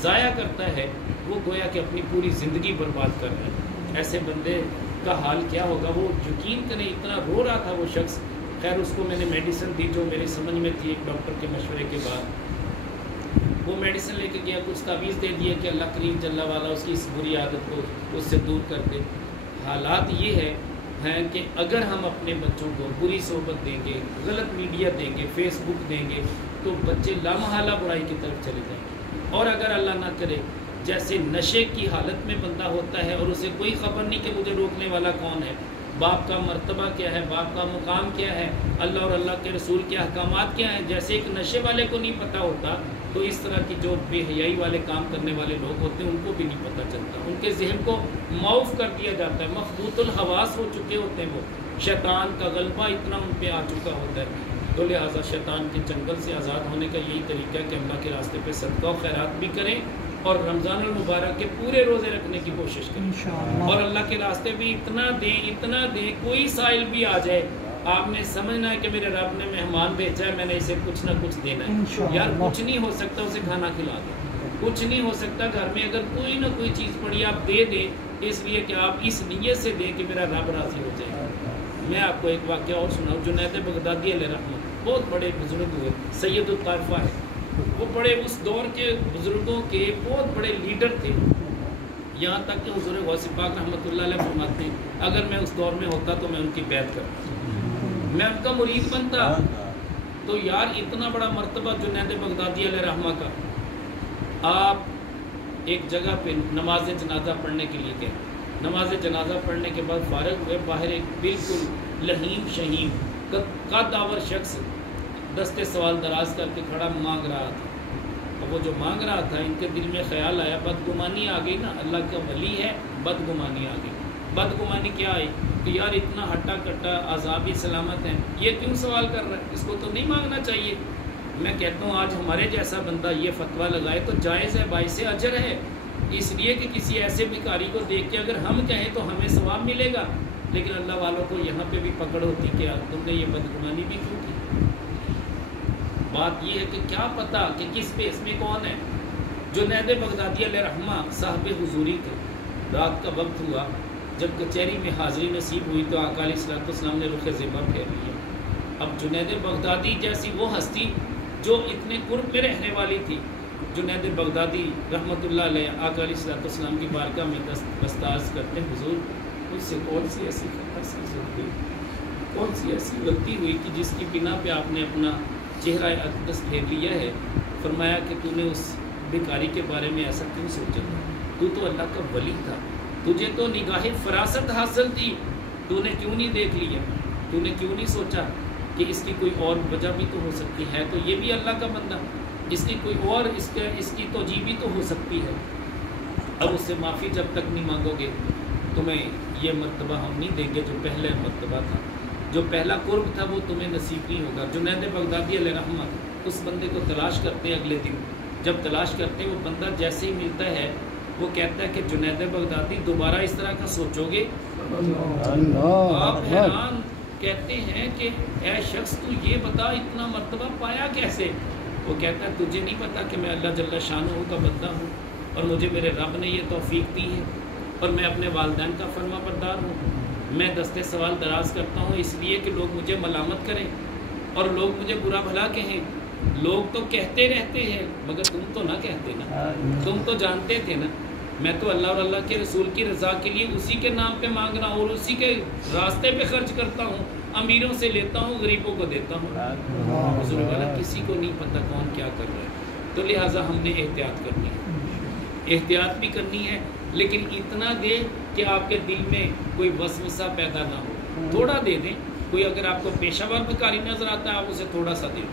ضائع کرتا ہے وہ گویا کہ اپنی پوری زندگی برباد کر رہا ہے. ایسے بندے کا حال کیا ہوگا. وہ یقین کریں اتنا رو رہا تھا وہ شخص. خیر اس کو میں نے میڈیسن دی جو میری سمجھ میں تھی, ایک ڈاکٹر کے مشورے کے بعد. وہ میڈیسن لے کے گیا، کچھ تعویذ دے دیا کہ اللہ کریم جل والا اس کی اس بری عادت کو اس سے دور کر دے۔ حالات یہ ہیں کہ اگر ہم اپنے بچوں کو بری صحبت دیں گے، غلط میڈیا دیں گے، فیس بک دیں گے، تو بچے لامحالہ برائی کی طرف چلے جائیں گے۔ اور اگر اللہ نہ کرے جیسے نشے کی حالت میں بندہ ہوتا ہے اور اسے کوئی خبر نہیں کہ مجھے روکنے والا کون ہے، باپ کا مرتبہ کیا ہے، باپ کا مقام کیا ہے، اللہ اور اللہ کے رسول کے احکامات کیا ہیں، جیسے ایک نشے والے کو نہیں پتہ ہوتا، تو اس طرح کی جو بے حیائی والے کام کرنے والے لوگ ہوتے ہیں ان کو بھی نہیں پتہ چلتا، ان کے ذہن کو معاف کر دیا جاتا ہے، مخبوط الحواس ہو چکے ہوتے ہیں، وہ شیطان کا غلبہ اتنا ان پہ آ چکا ہوتا ہے۔ تو لہٰذا شیطان کے چنگل سے آزاد ہونے کا یہی طریقہ ہے کہ اللہ کے راستے پہ صدقہ و خیرات بھی کریں اور رمضان المبارک کے پورے روزے رکھنے کی کوشش کریں، اور اللہ کے راستے بھی اتنا دیں، کوئی سائل بھی آ جائے، آپ نے سمجھنا ہے کہ میرے رب نے مہمان بھیجا ہے، میں نے اسے کچھ نہ کچھ دینا ہے۔ یار کچھ نہیں ہو سکتا اسے کھانا کھلا دیں، کچھ نہیں ہو سکتا گھر میں اگر کوئی نہ کوئی چیز پڑی آپ دے دیں، اس لیے کہ آپ اس نیت سے دیں کہ میرا رب راضی ہو جائے۔ میں آپ کو ایک واقعہ اور سناؤں۔ جنید بغدادی علیہ رحمۃ بہت بڑے بزرگ ہوئے، سید الطائفہ ہے، وہ بڑے اس دور کے بزرگوں کے بہت بڑے لیڈر تھے، یہاں تک کہ حضور غوث پاک رحمۃ اللہ علیہ فرماتے ہیں اگر میں اس دور میں ہوتا تو میں ان کی بیعت کرتا، میں ان کا مرید بنتا۔ تو یار اتنا بڑا مرتبہ جنید بغدادی علیہ رحمہ کا، آپ ایک جگہ پہ نماز جنازہ پڑھنے کے لیے گئے، نماز جنازہ پڑھنے کے بعد فارغ ہوئے، باہر ایک بالکل لہیم شہیم قد آور شخص دستے سوال دراز کر کے کھڑا مانگ رہا تھا۔ اب وہ جو مانگ رہا تھا ان کے دل میں خیال آیا، بدگمانی آ گئی نا، اللہ کا ولی ہے، بدگمانی آ گئی۔ بدگمانی کیا آئی کہ یار اتنا ہٹا کٹا عذابی سلامت ہے، یہ کیوں سوال کر رہا ہے، اس کو تو نہیں مانگنا چاہیے۔ میں کہتا ہوں آج ہمارے جیسا بندہ یہ فتویٰ لگائے تو جائز ہے، باعث اجر ہے، اس لیے کہ کسی ایسے بھکاری کو دیکھ کے اگر ہم کہیں تو ہمیں ثواب ملے گا، لیکن اللہ والوں کو یہاں پہ بھی پکڑ ہوتی کہ تم نے یہ بدگمانی بھی کیوں کی۔ بات یہ ہے کہ کیا پتہ کہ کس بیس میں کون ہے۔ جنید بغدادی علیہ رحمہ صاحب حضوری تھے، رات کا وقت ہوا، جب کچہری میں حاضری نصیب ہوئی تو آقا علیہ الصلوۃ والسلام نے رخ زیبا پھیر لیا۔ اب جنید بغدادی جیسی وہ ہستی جو اتنے قرب میں رہنے والی تھی، جنید بغدادی رحمۃ اللہ علیہ آقا علیہ الصلوۃ والسلام کی بارگاہ میں دستاز کرتے ہیں، حضور مجھ سے کون سی ایسی ہوئی، کون سی ایسی غلطی ہوئی کہ جس کی بنا پہ آپ نے اپنا چہرہ اقدس پھیر لیا ہے۔ فرمایا کہ تو نے اس بھکاری کے بارے میں ایسا کیوں سوچا، تو اللہ کا ولی تھا، تجھے تو نگاہ فراست حاصل تھی، تو نے کیوں نہیں دیکھ لیا، تو نے کیوں نہیں سوچا کہ اس کی کوئی اور وجہ بھی تو ہو سکتی ہے، تو یہ بھی اللہ کا بندہ، اس کی کوئی اور اس کی توجیہ بھی تو ہو سکتی ہے۔ اب اس سے معافی جب تک نہیں مانگو گے تمہیں یہ مرتبہ ہم نہیں دیں گے جو پہلے مرتبہ تھا، جو پہلا قرب تھا وہ تمہیں نصیب نہیں ہوگا۔ جنید بغدادی علیہ رحمہ اس بندے کو تلاش کرتے ہیں، اگلے دن جب تلاش کرتے ہیں وہ بندہ جیسے ہی ملتا ہے وہ کہتا ہے کہ جنید بغدادی دوبارہ اس طرح کا سوچو گے؟ آپ حیران، کہتے ہیں کہ اے شخص تو یہ بتا اتنا مرتبہ پایا کیسے؟ وہ کہتا ہے تجھے نہیں پتا کہ میں اللہ جل شانہ کا بندہ ہوں اور مجھے میرے رب نے یہ توفیق دی ہے اور میں اپنے والدین کا فرما بردار ہوں، میں دستے سوال دراز کرتا ہوں اس لیے کہ لوگ مجھے ملامت کریں اور لوگ مجھے برا بھلا کہیں۔ لوگ تو کہتے رہتے ہیں مگر تم تو نہ کہتے نا، تم تو جانتے تھے نا، میں تو اللہ اور اللہ کے رسول کی رضا کے لیے اسی کے نام پہ مانگ رہا ہوں اور اسی کے راستے پہ خرچ کرتا ہوں، امیروں سے لیتا ہوں، غریبوں کو دیتا ہوں۔ حضور والا کسی کو نہیں پتہ کون کیا کر رہا ہے، تو لہٰذا ہم نے احتیاط کرنی ہے، احتیاط بھی کرنی ہے، لیکن اتنا دے کہ آپ کے دل میں کوئی وسوسہ پیدا نہ ہو۔ تھوڑا دے دیں، کوئی اگر آپ کو پیشہ ور بھکاری نظر آتا ہے آپ اسے تھوڑا سا دیں،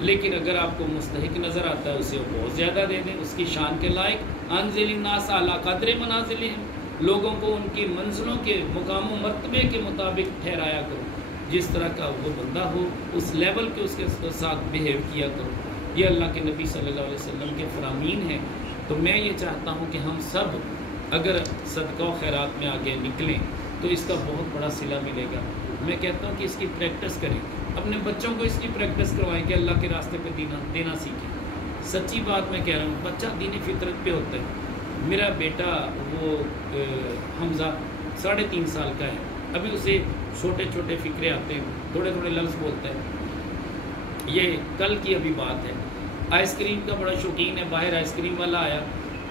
لیکن اگر آپ کو مستحق نظر آتا ہے اسے بہت زیادہ دے دیں، اس کی شان کے لائق۔ انزل الناس علی قدر منازلہم، لوگوں کو ان کی منزلوں کے مقام و مرتبے کے مطابق ٹھہرایا کرو، جس طرح کا وہ بندہ ہو اس لیول کے اس کے ساتھ بیہیو کیا کرو۔ یہ اللہ کے نبی صلی اللہ علیہ وسلم کے فرامین ہیں۔ تو میں یہ چاہتا ہوں کہ ہم سب اگر صدقہ و خیرات میں آگے نکلیں تو اس کا بہت بڑا صلہ ملے گا۔ میں کہتا ہوں کہ اس کی پریکٹس کریں، اپنے بچوں کو اس کی پریکٹس کروائیں کہ اللہ کے راستے پہ دینا سیکھیں۔ سچی بات میں کہہ رہا ہوں، بچہ دینی فطرت پہ ہوتا ہے۔ میرا بیٹا وہ حمزہ 3.5 سال کا ہے، ابھی اسے چھوٹے چھوٹے فکرے آتے ہیں، تھوڑے تھوڑے لفظ بولتا ہے۔ یہ کل کی ابھی بات ہے، آئس کریم کا بڑا شوقین ہے، باہر آئس کریم والا آیا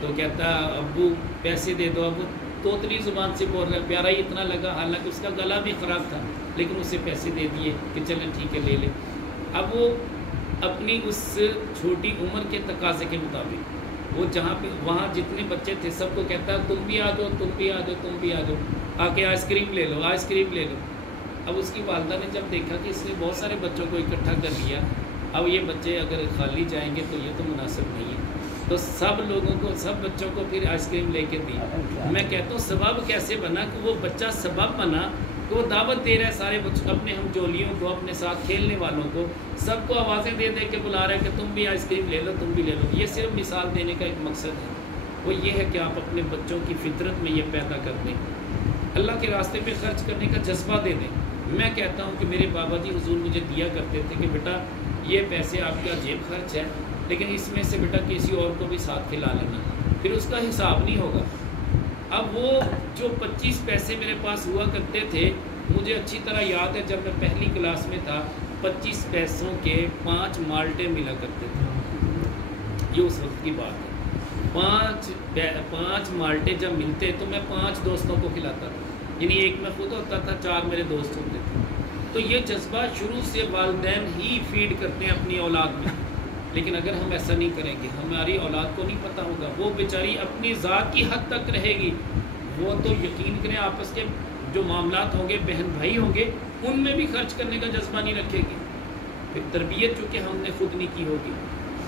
تو کہتا ہے ابو پیسے دے دو. ابو توتلی زبان سے بول رہا ہے، پیارا ہی اتنا لگا، حالانکہ اس کا گلا بھی خراب تھا، لیکن اسے پیسے دے دیے کہ چلیں ٹھیک ہے لے لے. اب وہ اپنی اس چھوٹی عمر کے تقاضے کے مطابق وہ جہاں پہ وہاں جتنے بچے تھے سب کو کہتا ہے تم بھی آ جاؤ، تم بھی آ جاؤ، تم بھی آ جاؤ، آ کے آئس کریم لے لو، آئس کریم لے لو. اب اس کی والدہ نے جب دیکھا کہ اس نے بہت سارے بچوں کو اکٹھا کر لیا، اب یہ بچے اگر خالی جائیں گے تو یہ تو مناسب نہیں ہے، تو سب لوگوں کو، سب بچوں کو پھر آئس کریم لے کے دی. میں کہتا ہوں سبب کیسے بنا کہ وہ بچہ سبب بنا کہ وہ دعوت دے رہا ہے سارے بچوں، اپنے ہم جولیوں کو، اپنے ساتھ کھیلنے والوں کو، سب کو آوازیں دے دے کے بلا رہا ہے کہ تم بھی آئس کریم لے لو، تم بھی لے لو. یہ صرف مثال دینے کا ایک مقصد ہے، وہ یہ ہے کہ آپ اپنے بچوں کی فطرت میں یہ پیدا کر دیں، اللہ کے راستے پہ خرچ کرنے کا جذبہ دے دیں. میں کہتا ہوں کہ میرے بابا جی حضور مجھے دیا کرتے تھے کہ بیٹا یہ پیسے آپ کا جیب خرچ ہے، لیکن اس میں سے بیٹا کسی اور کو بھی ساتھ کھلا لینا، پھر اس کا حساب نہیں ہوگا. اب وہ جو 25 پیسے میرے پاس ہوا کرتے تھے، مجھے اچھی طرح یاد ہے جب میں پہلی کلاس میں تھا 25 پیسوں کے 5 مالٹے ملا کرتے تھے. یہ اس وقت کی بات ہے. 5 مالٹے جب ملتے تو میں 5 دوستوں کو کھلاتا تھا، یعنی ایک میں خود ہوتا تھا، 4 میرے دوست ہوتے تھے. تو یہ جذبہ شروع سے والدین ہی فیڈ کرتے ہیں اپنی اولاد میں. لیکن اگر ہم ایسا نہیں کریں گے، ہماری اولاد کو نہیں پتہ ہوگا، وہ بیچاری اپنی ذات کی حد تک رہے گی. وہ تو یقین کریں آپس کے جو معاملات ہوں گے، بہن بھائی ہوں گے، ان میں بھی خرچ کرنے کا جذبہ نہیں رکھے گی. پھر تربیت چونکہ ہم نے خود نہیں کی ہوگی.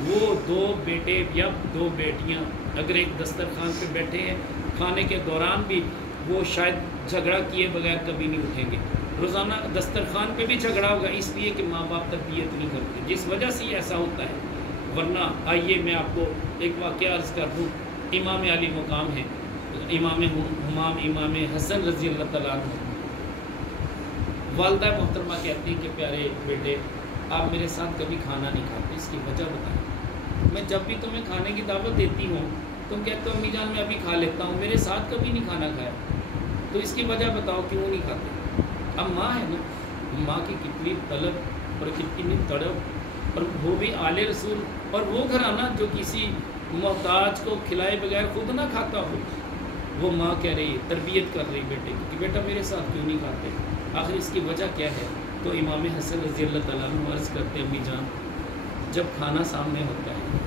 وہ 2 بیٹے یا 2 بیٹیاں اگر ایک دسترخوان پہ بیٹھے ہیں، کھانے کے دوران بھی وہ شاید جھگڑا کیے بغیر کبھی نہیں اٹھیں گے. روزانہ دسترخوان پہ بھی جھگڑا ہوگا، اس لیے کہ ماں باپ تربیت نہیں کرتے، جس وجہ سے یہ ایسا ہوتا ہے. ورنہ آئیے میں آپ کو ایک واقعہ عرض کر دوں. امام علی مقام ہے، امام ہمام امام حسن رضی اللہ تعالیٰ عنہ. والدہ محترمہ کہتی ہیں کہ پیارے بیٹے آپ میرے ساتھ کبھی کھانا نہیں کھاتے، اس کی وجہ بتائیں. میں جب بھی تمہیں کھانے کی دعوت دیتی ہوں تم کہتے ہو امی جان میں ابھی کھا لیتا ہوں، میرے ساتھ کبھی نہیں کھانا کھایا، تو اس کی وجہ بتاؤ کیوں نہیں کھاتے. اب ماں ہے نا، ماں کی کتنی طلب اور کتنی تڑپ، اور وہ بھی آل رسول، اور وہ گھرانہ جو کسی محتاج کو کھلائے بغیر خود نہ کھاتا ہو. وہ ماں کہہ رہی ہے، تربیت کر رہی بیٹے کی کہ بیٹا میرے ساتھ کیوں نہیں کھاتے. آخر اس کی وجہ کیا ہے؟ تو امام حسن رضی اللہ تعالیٰ عنہ عرض کرتے امی جان جب کھانا سامنے ہوتا ہے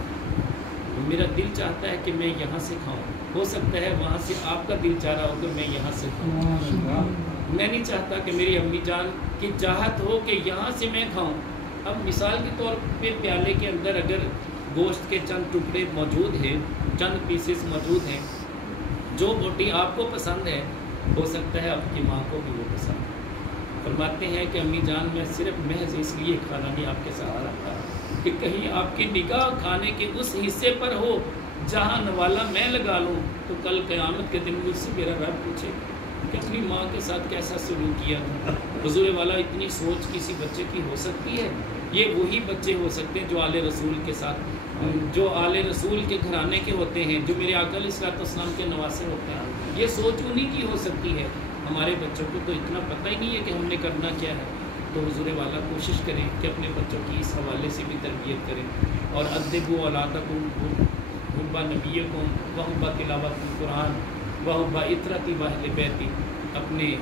میرا دل چاہتا ہے کہ میں یہاں سے کھاؤں، ہو سکتا ہے وہاں سے آپ کا دل چاہ رہا ہو کہ میں یہاں سے کھاؤں. میں نہیں چاہتا کہ میری امی جان کی چاہت ہو کہ یہاں سے میں کھاؤں. اب مثال کے طور پہ پیالے کے اندر اگر گوشت کے چند ٹکڑے موجود ہیں، چند پیسز موجود ہیں، جو بوٹی آپ کو پسند ہے ہو سکتا ہے آپ کی ماں کو بھی وہ پسند. فرماتے ہیں کہ امی جان میں صرف محض اس لیے کھانا نہیں آپ کے ساتھ رکھتا کہ کہیں آپ کی نگاہ کھانے کے اس حصے پر ہو جہاں نوالا میں لگا لوں، تو کل قیامت کے دن مجھ سے میرا رب پوچھے کہ اپنی ماں کے ساتھ کیسا سلوک کیا تھا. حضور والا اتنی سوچ کسی بچے کی ہو سکتی ہے؟ یہ وہی بچے ہو سکتے ہیں جو آل رسول کے ساتھ، جو آل رسول کے گھرانے کے ہوتے ہیں، جو میرے آقا علیہ الصلوۃ والسلام کے نواسے ہوتے ہیں. یہ سوچ انہیں کی ہو سکتی ہے. ہمارے بچوں کو تو اتنا پتہ ہی نہیں ہے کہ ہم نے کرنا کیا ہے. تو حضور والا کوشش کریں کہ اپنے بچوں کی اس حوالے سے بھی تربیت کریں. اور ادبوا اولادکم حب نبیکم وحب تلاوت القرآن وحب عطرتی واہل بیتی. اپنے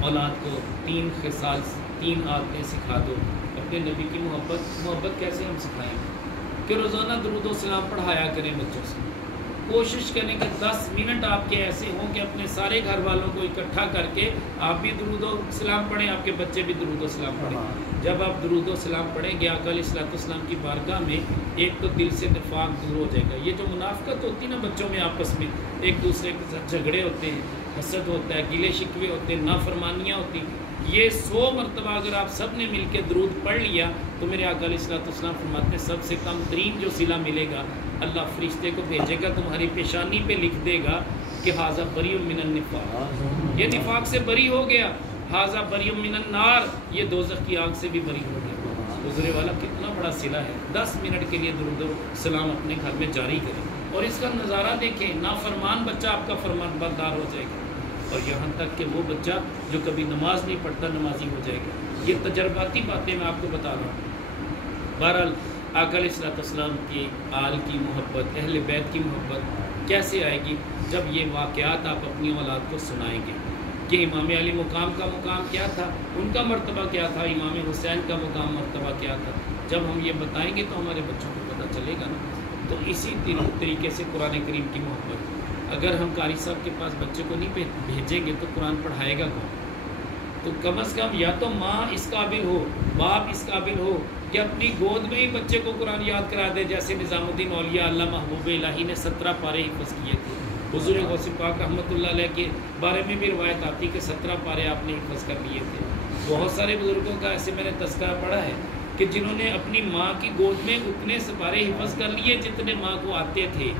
اولاد کو 3 خصال، 3 عادتیں سکھا دو. اپنے نبی کی محبت کیسے ہم سکھائیں کہ روزانہ درود و سلام پڑھایا کریں بچوں سے. کوشش کریں کہ 10 منٹ آپ کے ایسے ہوں کہ اپنے سارے گھر والوں کو اکٹھا کر کے آپ بھی درود و سلام پڑھیں، آپ کے بچے بھی درود و سلام پڑھیں. جب آپ درود و سلام پڑھیں گے آقا علیہ الصلوۃ والسلام کی بارگاہ میں، ایک تو دل سے نفاق دور ہو جائے گا. یہ جو منافقت ہوتی ہے نا بچوں میں، آپس میں ایک دوسرے کے ساتھ جھگڑے ہوتے ہیں، حسد ہوتا ہے، گلے شکوے ہوتے ہیں، نافرمانیاں ہوتی ہیں، یہ 100 مرتبہ اگر آپ سب نے مل کے درود پڑھ لیا تو میرے آقا علیہ الصلوۃ والسلام فرماتے ہیں سب سے کم ترین جو صلہ ملے گا، اللہ فرشتے کو بھیجے گا، تمہاری پیشانی پہ لکھ دے گا کہ ھذا بریء من النفاق، یہ نفاق سے بری ہو گیا. ھذا بریء من النار، یہ دوزخ کی آگ سے بھی بری ہو گیا. حضور والا کتنا بڑا صلہ ہے. 10 منٹ کے لیے درود و سلام اپنے گھر میں جاری کریں اور اس کا نظارہ دیکھیں. نافرمان بچہ آپ کا فرمان بردار ہو جائے گا، اور یہاں تک کہ وہ بچہ جو کبھی نماز نہیں پڑھتا نمازی ہو جائے گا. یہ تجرباتی باتیں میں آپ کو بتا رہا ہوں. بہرحال آقا علیہ الصلوۃ والسلام کی آل کی محبت، اہل بیت کی محبت کیسے آئے گی؟ جب یہ واقعات آپ اپنی اولاد کو سنائیں گے کہ امام علی مقام کا مقام کیا تھا، ان کا مرتبہ کیا تھا، امام حسین کا مقام مرتبہ کیا تھا، جب ہم یہ بتائیں گے تو ہمارے بچوں کو پتہ چلے گا نا۔ تو اسی طریقے سے قرآن کریم کی محبت، اگر ہم قاری صاحب کے پاس بچے کو نہیں بھیجیں گے تو قرآن پڑھائے گا کون؟ تو کم از کم یا تو ماں اس قابل ہو، باپ اس قابل ہو کہ اپنی گود میں ہی بچے کو قرآن یاد کرا دے، جیسے نظام الدین اولیاء اللہ محبوب الہی نے 17 پارے حفظ کیے تھے۔ حضور غوث پاک رحمۃ اللہ علیہ کے بارے میں بھی روایت آتی کہ 17 پارے آپ نے حفظ کر لیے تھے۔ بہت سارے بزرگوں کا ایسے میں نے تذکرہ پڑھا ہے کہ جنہوں نے اپنی ماں کی گود میں اتنے سپارے حفظ کر لیے جتنے ماں کو آتے تھے۔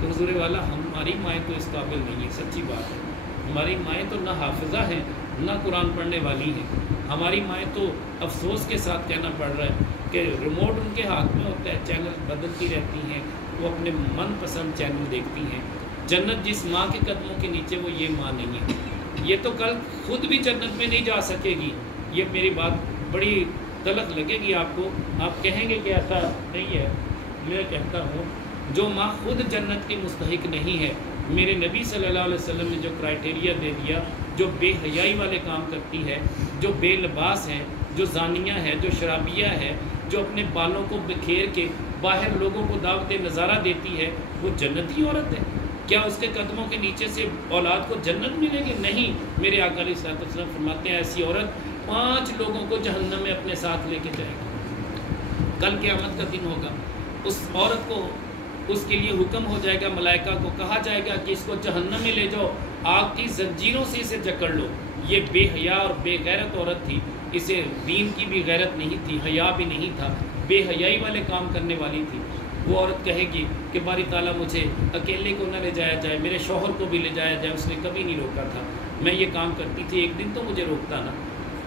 تو حضور والا ہماری مائیں تو اس قابل نہیں ہے، سچی بات ہے۔ ہماری مائیں تو نہ حافظہ ہیں نہ قرآن پڑھنے والی ہیں۔ ہماری مائیں تو افسوس کے ساتھ کہنا پڑ رہا ہے کہ ریموٹ ان کے ہاتھ میں ہوتا ہے، چینل بدلتی رہتی ہیں، وہ اپنے من پسند چینل دیکھتی ہیں۔ جنت جس ماں کے قدموں کے نیچے، وہ یہ ماں نہیں ہے۔ یہ تو کل خود بھی جنت میں نہیں جا سکے گی۔ یہ میری بات بڑی غلط لگے گی آپ کو، آپ کہیں گے کہ ایسا نہیں ہے۔ میں کہتا ہوں جو ماں خود جنت کی مستحق نہیں ہے، میرے نبی صلی اللہ علیہ وسلم نے جو کرائٹیریا دے دیا، جو بے حیائی والے کام کرتی ہے، جو بے لباس ہے، جو زانیہ ہے، جو شرابیہ ہے، جو اپنے بالوں کو بکھیر کے باہر لوگوں کو دعوت نظارہ دیتی ہے، وہ جنتی عورت ہے۔ کیا اس کے قدموں کے نیچے سے اولاد کو جنت ملے گی؟ نہیں۔ میرے آقا علیہ الصلوۃ والسلام فرماتے ہیں ایسی عورت 5 لوگوں کو جہنم میں اپنے ساتھ لے کے جائے گی۔ کل قیامت کا دن ہوگا، اس عورت کو، اس کے لیے حکم ہو جائے گا، ملائکہ کو کہا جائے گا کہ اس کو جہنم میں لے جاؤ، آگ کی زنجیروں سے اسے جکڑ لو۔ یہ بے حیا اور بے غیرت عورت تھی، اسے دین کی بھی غیرت نہیں تھی، حیا بھی نہیں تھا، بے حیائی والے کام کرنے والی تھی۔ وہ عورت کہے گی کہ باری تعالیٰ مجھے اکیلے کو نہ لے جایا جائے، میرے شوہر کو بھی لے جایا جائے، اس نے کبھی نہیں روکا تھا، میں یہ کام کرتی تھی، ایک دن تو مجھے روکتا نا۔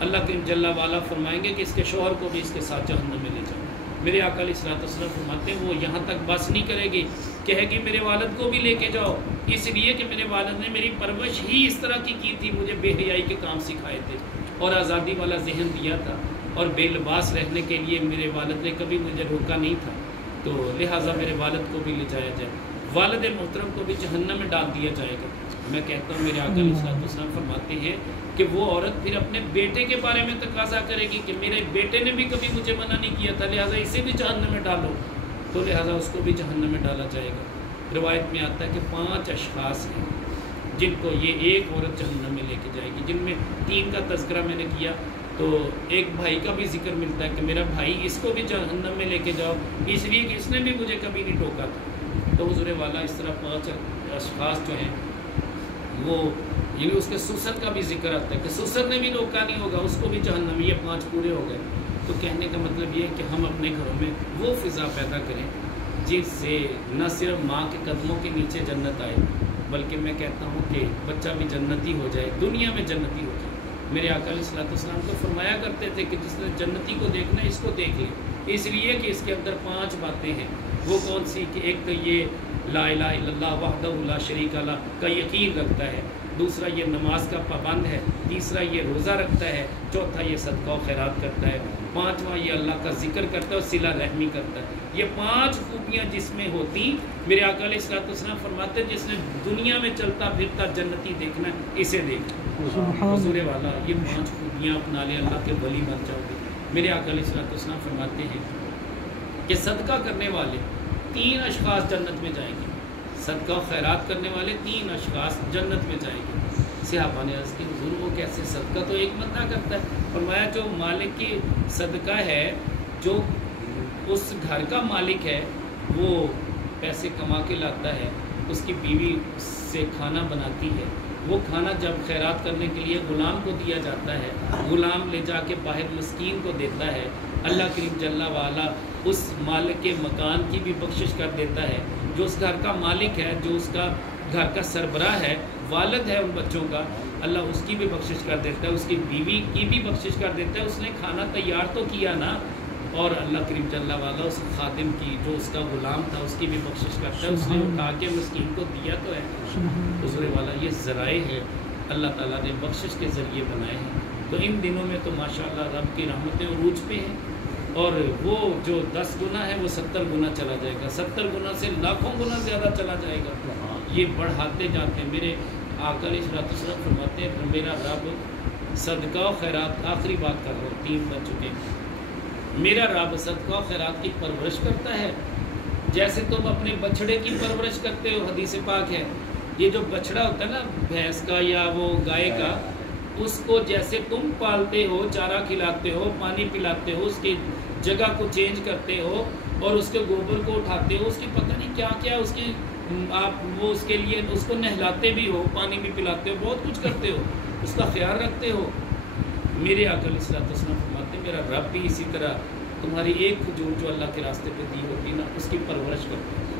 اللہ کریم جل وعلا فرمائیں گے کہ اس کے شوہر کو بھی اس کے ساتھ جہنم میں لے جاؤ۔ میرے آقا علیہ الصلوۃ والسلام فرماتے ہیں وہ یہاں تک بس نہیں کرے گی، کہے گی میرے والد کو بھی لے کے جاؤ، اس لیے کہ میرے والد نے میری پرورش ہی اس طرح کی تھی، مجھے بے حیائی کے کام سکھائے تھے اور آزادی والا ذہن دیا تھا، اور بے لباس رہنے کے لیے میرے والد نے کبھی مجھے روکا نہیں تھا، تو لہٰذا میرے والد کو بھی لے جایا جائے، والد محترم کو بھی جہنم میں ڈال دیا جائے گا۔ میں کہتا ہوں میرے آقا علیہ الصلوۃ والسلام فرماتے ہیں کہ وہ عورت پھر اپنے بیٹے کے بارے میں تقاضا کرے گی کہ میرے بیٹے نے بھی کبھی مجھے منع نہیں کیا تھا، لہٰذا اسے بھی جہنم میں ڈالو، تو لہٰذا اس کو بھی جہنم میں ڈالا جائے گا۔ روایت میں آتا ہے کہ 5 اشخاص ہیں جن کو یہ ایک عورت جہنم میں لے کے جائے گی، جن میں 3 کا تذکرہ میں نے کیا، تو ایک بھائی کا بھی ذکر ملتا ہے کہ میرا بھائی، اس کو بھی جہنم میں لے کے جاؤ، اس لیے کہ اس نے بھی مجھے کبھی نہیں ٹوکا تھا۔ تو حضور والا اس طرح 5 اشخاص جو ہیں وہ، یعنی اس کے سسر کا بھی ذکر آتا ہے کہ سسر نے بھی روکا نہیں ہوگا، اس کو بھی جہنم، یہ 5 پورے ہو گئے۔ تو کہنے کا مطلب یہ ہے کہ ہم اپنے گھروں میں وہ فضا پیدا کریں جس سے نہ صرف ماں کے قدموں کے نیچے جنت آئے، بلکہ میں کہتا ہوں کہ بچہ بھی جنتی ہو جائے، دنیا میں جنتی ہو جائے۔ میرے آقا علیہ الصلوۃ والسلام تو فرمایا کرتے تھے کہ جس نے جنتی کو دیکھنا ہے اس کو دیکھ لے، اس لیے کہ اس کے اندر 5 باتیں ہیں۔ وہ کون سی؟ کہ ایک تو یہ لا الہ الا اللہ وحدہ لا شریک لہ کا یقین رکھتا ہے، دوسرا یہ نماز کا پابند ہے، تیسرا یہ روزہ رکھتا ہے، چوتھا یہ صدقہ و خیرات کرتا ہے، 5واں یہ اللہ کا ذکر کرتا ہے اور صلہ رحمی کرتا ہے۔ یہ 5 خوبیاں جس میں ہوتی، میرے آقا علیہ الصلوۃ والسلام فرماتے ہیں جس نے دنیا میں چلتا پھرتا جنتی دیکھنا ہے اسے دیکھ۔ حضور والا یہ 5 خوبیاں اپنا لے، اللہ کے ولی بن جاؤ گے۔ میرے آقا علیہ الصلوۃ والسلام فرماتے ہیں کہ صدقہ کرنے والے 3 اشخاص جنت میں جائیں گے، صدقہ و خیرات کرنے والے 3 اشخاص جنت میں جائیں گے۔ صحابہ نے عرض کی حضور وہ کیسے؟ صدقہ تو ایک بندہ کرتا ہے۔ فرمایا جو مالک کی صدقہ ہے، جو اس گھر کا مالک ہے، وہ پیسے کما کے لاتا ہے، اس کی بیوی سے کھانا بناتی ہے، وہ کھانا جب خیرات کرنے کے لیے غلام کو دیا جاتا ہے، غلام لے جا کے باہر مسکین کو دیتا ہے، اللہ کریم جل وعلا اس مالک کے مکان کی بھی بخشش کر دیتا ہے۔ جو اس گھر کا مالک ہے، جو اس کا گھر کا سربراہ ہے، والد ہے ان بچوں کا، اللہ اس کی بھی بخشش کر دیتا ہے، اس کی بیوی کی بھی بخشش کر دیتا ہے۔ اس نے کھانا تیار تو کیا نا، اور اللہ کریم جل وعلا اس خادم کی، جو اس کا غلام تھا، اس کی بھی بخشش کرتا ہے، اس نے اٹھا کے مسکین کو دیا تو ہے۔ حضور والا یہ ذرائع ہے اللہ تعالیٰ نے بخشش کے ذریعے بنائے ہیں۔ تو ان دنوں میں تو ماشاءاللہ رب کی رحمتیں عروج پہ ہیں، اور وہ جو 10 گنا ہے وہ 70 گنا چلا جائے گا، 70 گنا سے لاکھوں گنا زیادہ چلا جائے گا، یہ بڑھاتے جاتے ہیں۔ میرے آقا علیہ الصلوۃ والسلام فرماتے ہیں میرا رب صدقہ و خیرات، آخری بات کر رہا ہوں 3 بج چکے، میرا رب صدقہ و خیرات کی پرورش کرتا ہے جیسے تم اپنے بچھڑے کی پرورش کرتے ہو۔ حدیث پاک ہے، یہ جو بچھڑا ہوتا ہے نا بھینس کا یا وہ گائے کا، اس کو جیسے تم پالتے ہو، چارہ کھلاتے ہو، پانی پلاتے ہو، اس کی جگہ کو چینج کرتے ہو اور اس کے گوبر کو اٹھاتے ہو، اس کی پتہ نہیں کیا کیا اس کی آپ وہ اس کے لیے اس کو نہلاتے بھی ہو، پانی بھی پلاتے ہو، بہت کچھ کرتے ہو، اس کا خیال رکھتے ہو۔ میرے آقا علیہ الصلوۃ والسلام فرماتے ہیں میرا رب بھی اسی طرح تمہاری ایک کھجور جو اللہ کے راستے پہ دی ہوتی نا اس کی پرورش کرتا ہے،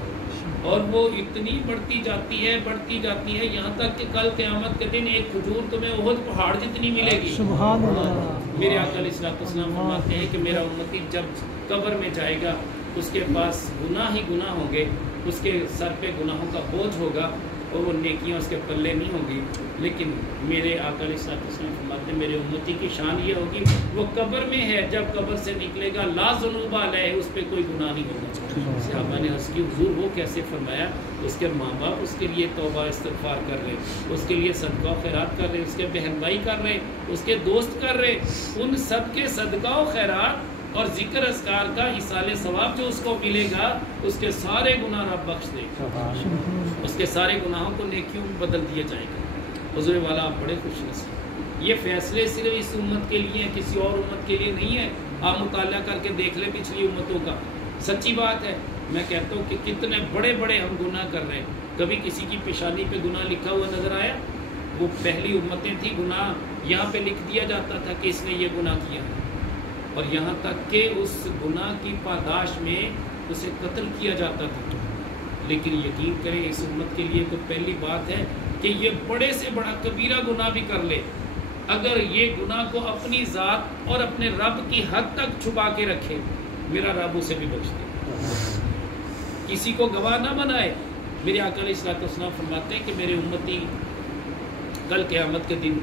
اور وہ اتنی بڑھتی جاتی ہے یہاں تک کہ کل قیامت کے دن ایک کھجور تمہیں احد پہاڑ جتنی ملے گی۔ سبحان اللہ۔ میرے آقا علیہ الصلوۃ والسلام فرماتے ہیں کہ میرا امتی جب قبر میں جائے گا اس کے پاس گناہ ہی گناہ ہوں گے، اس کے سر پہ گناہوں کا بوجھ ہوگا اور وہ نیکیاں اس کے پلے نہیں ہوں گی، لیکن میرے آقا علیہ الصلوۃ والسلام فرماتے ہیں میرے امتی کی شان یہ ہوگی وہ قبر میں ہے، جب قبر سے نکلے گا لا ذنوب علیہ، اس پہ کوئی گناہ نہیں ہوگا۔ صحابہ نے اس کی حضور وہ کیسے فرمایا؟ اس کے ماں باپ اس کے لیے توبہ استغفار کر رہے، اس کے لیے صدقہ و خیرات کر رہے، اس کے بہن بھائی کر رہے، اس کے دوست کر رہے، ان سب کے صدقہ و خیرات اور ذکر اذکار کا ایصال ثواب جو اس کو ملے گا اس کے سارے گناہ رب بخش دے گا، اس کے سارے گناہوں کو نیکیوں میں بدل دیا جائے گا۔ حضور والا آپ بڑے خوش نصیب، یہ فیصلے صرف اس امت کے لیے ہیں، کسی اور امت کے لیے نہیں ہے۔ آپ مطالعہ کر کے دیکھ لیں پچھلی امتوں کا، سچی بات ہے۔ میں کہتا ہوں کہ کتنے بڑے بڑے ہم گناہ کر رہے ہیں، کبھی کسی کی پیشانی پہ گناہ لکھا ہوا نظر آیا؟ وہ پہلی امتیں تھیں، گناہ یہاں پہ لکھ دیا جاتا تھا کہ اس نے یہ گناہ کیا ہے، اور یہاں تک کہ اس گناہ کی پاداش میں اسے قتل کیا جاتا تھا۔ لیکن یقین کریں اس امت کے لیے تو پہلی بات ہے کہ یہ بڑے سے بڑا کبیرہ گناہ بھی کر لے، اگر یہ گناہ کو اپنی ذات اور اپنے رب کی حد تک چھپا کے رکھے، میرا رب اسے بھی بخش دے، کسی کو گواہ نہ بنائے۔ میرے آقا علیہ الصلوۃ والسلام فرماتے ہیں کہ میرے امتی کل قیامت کے دن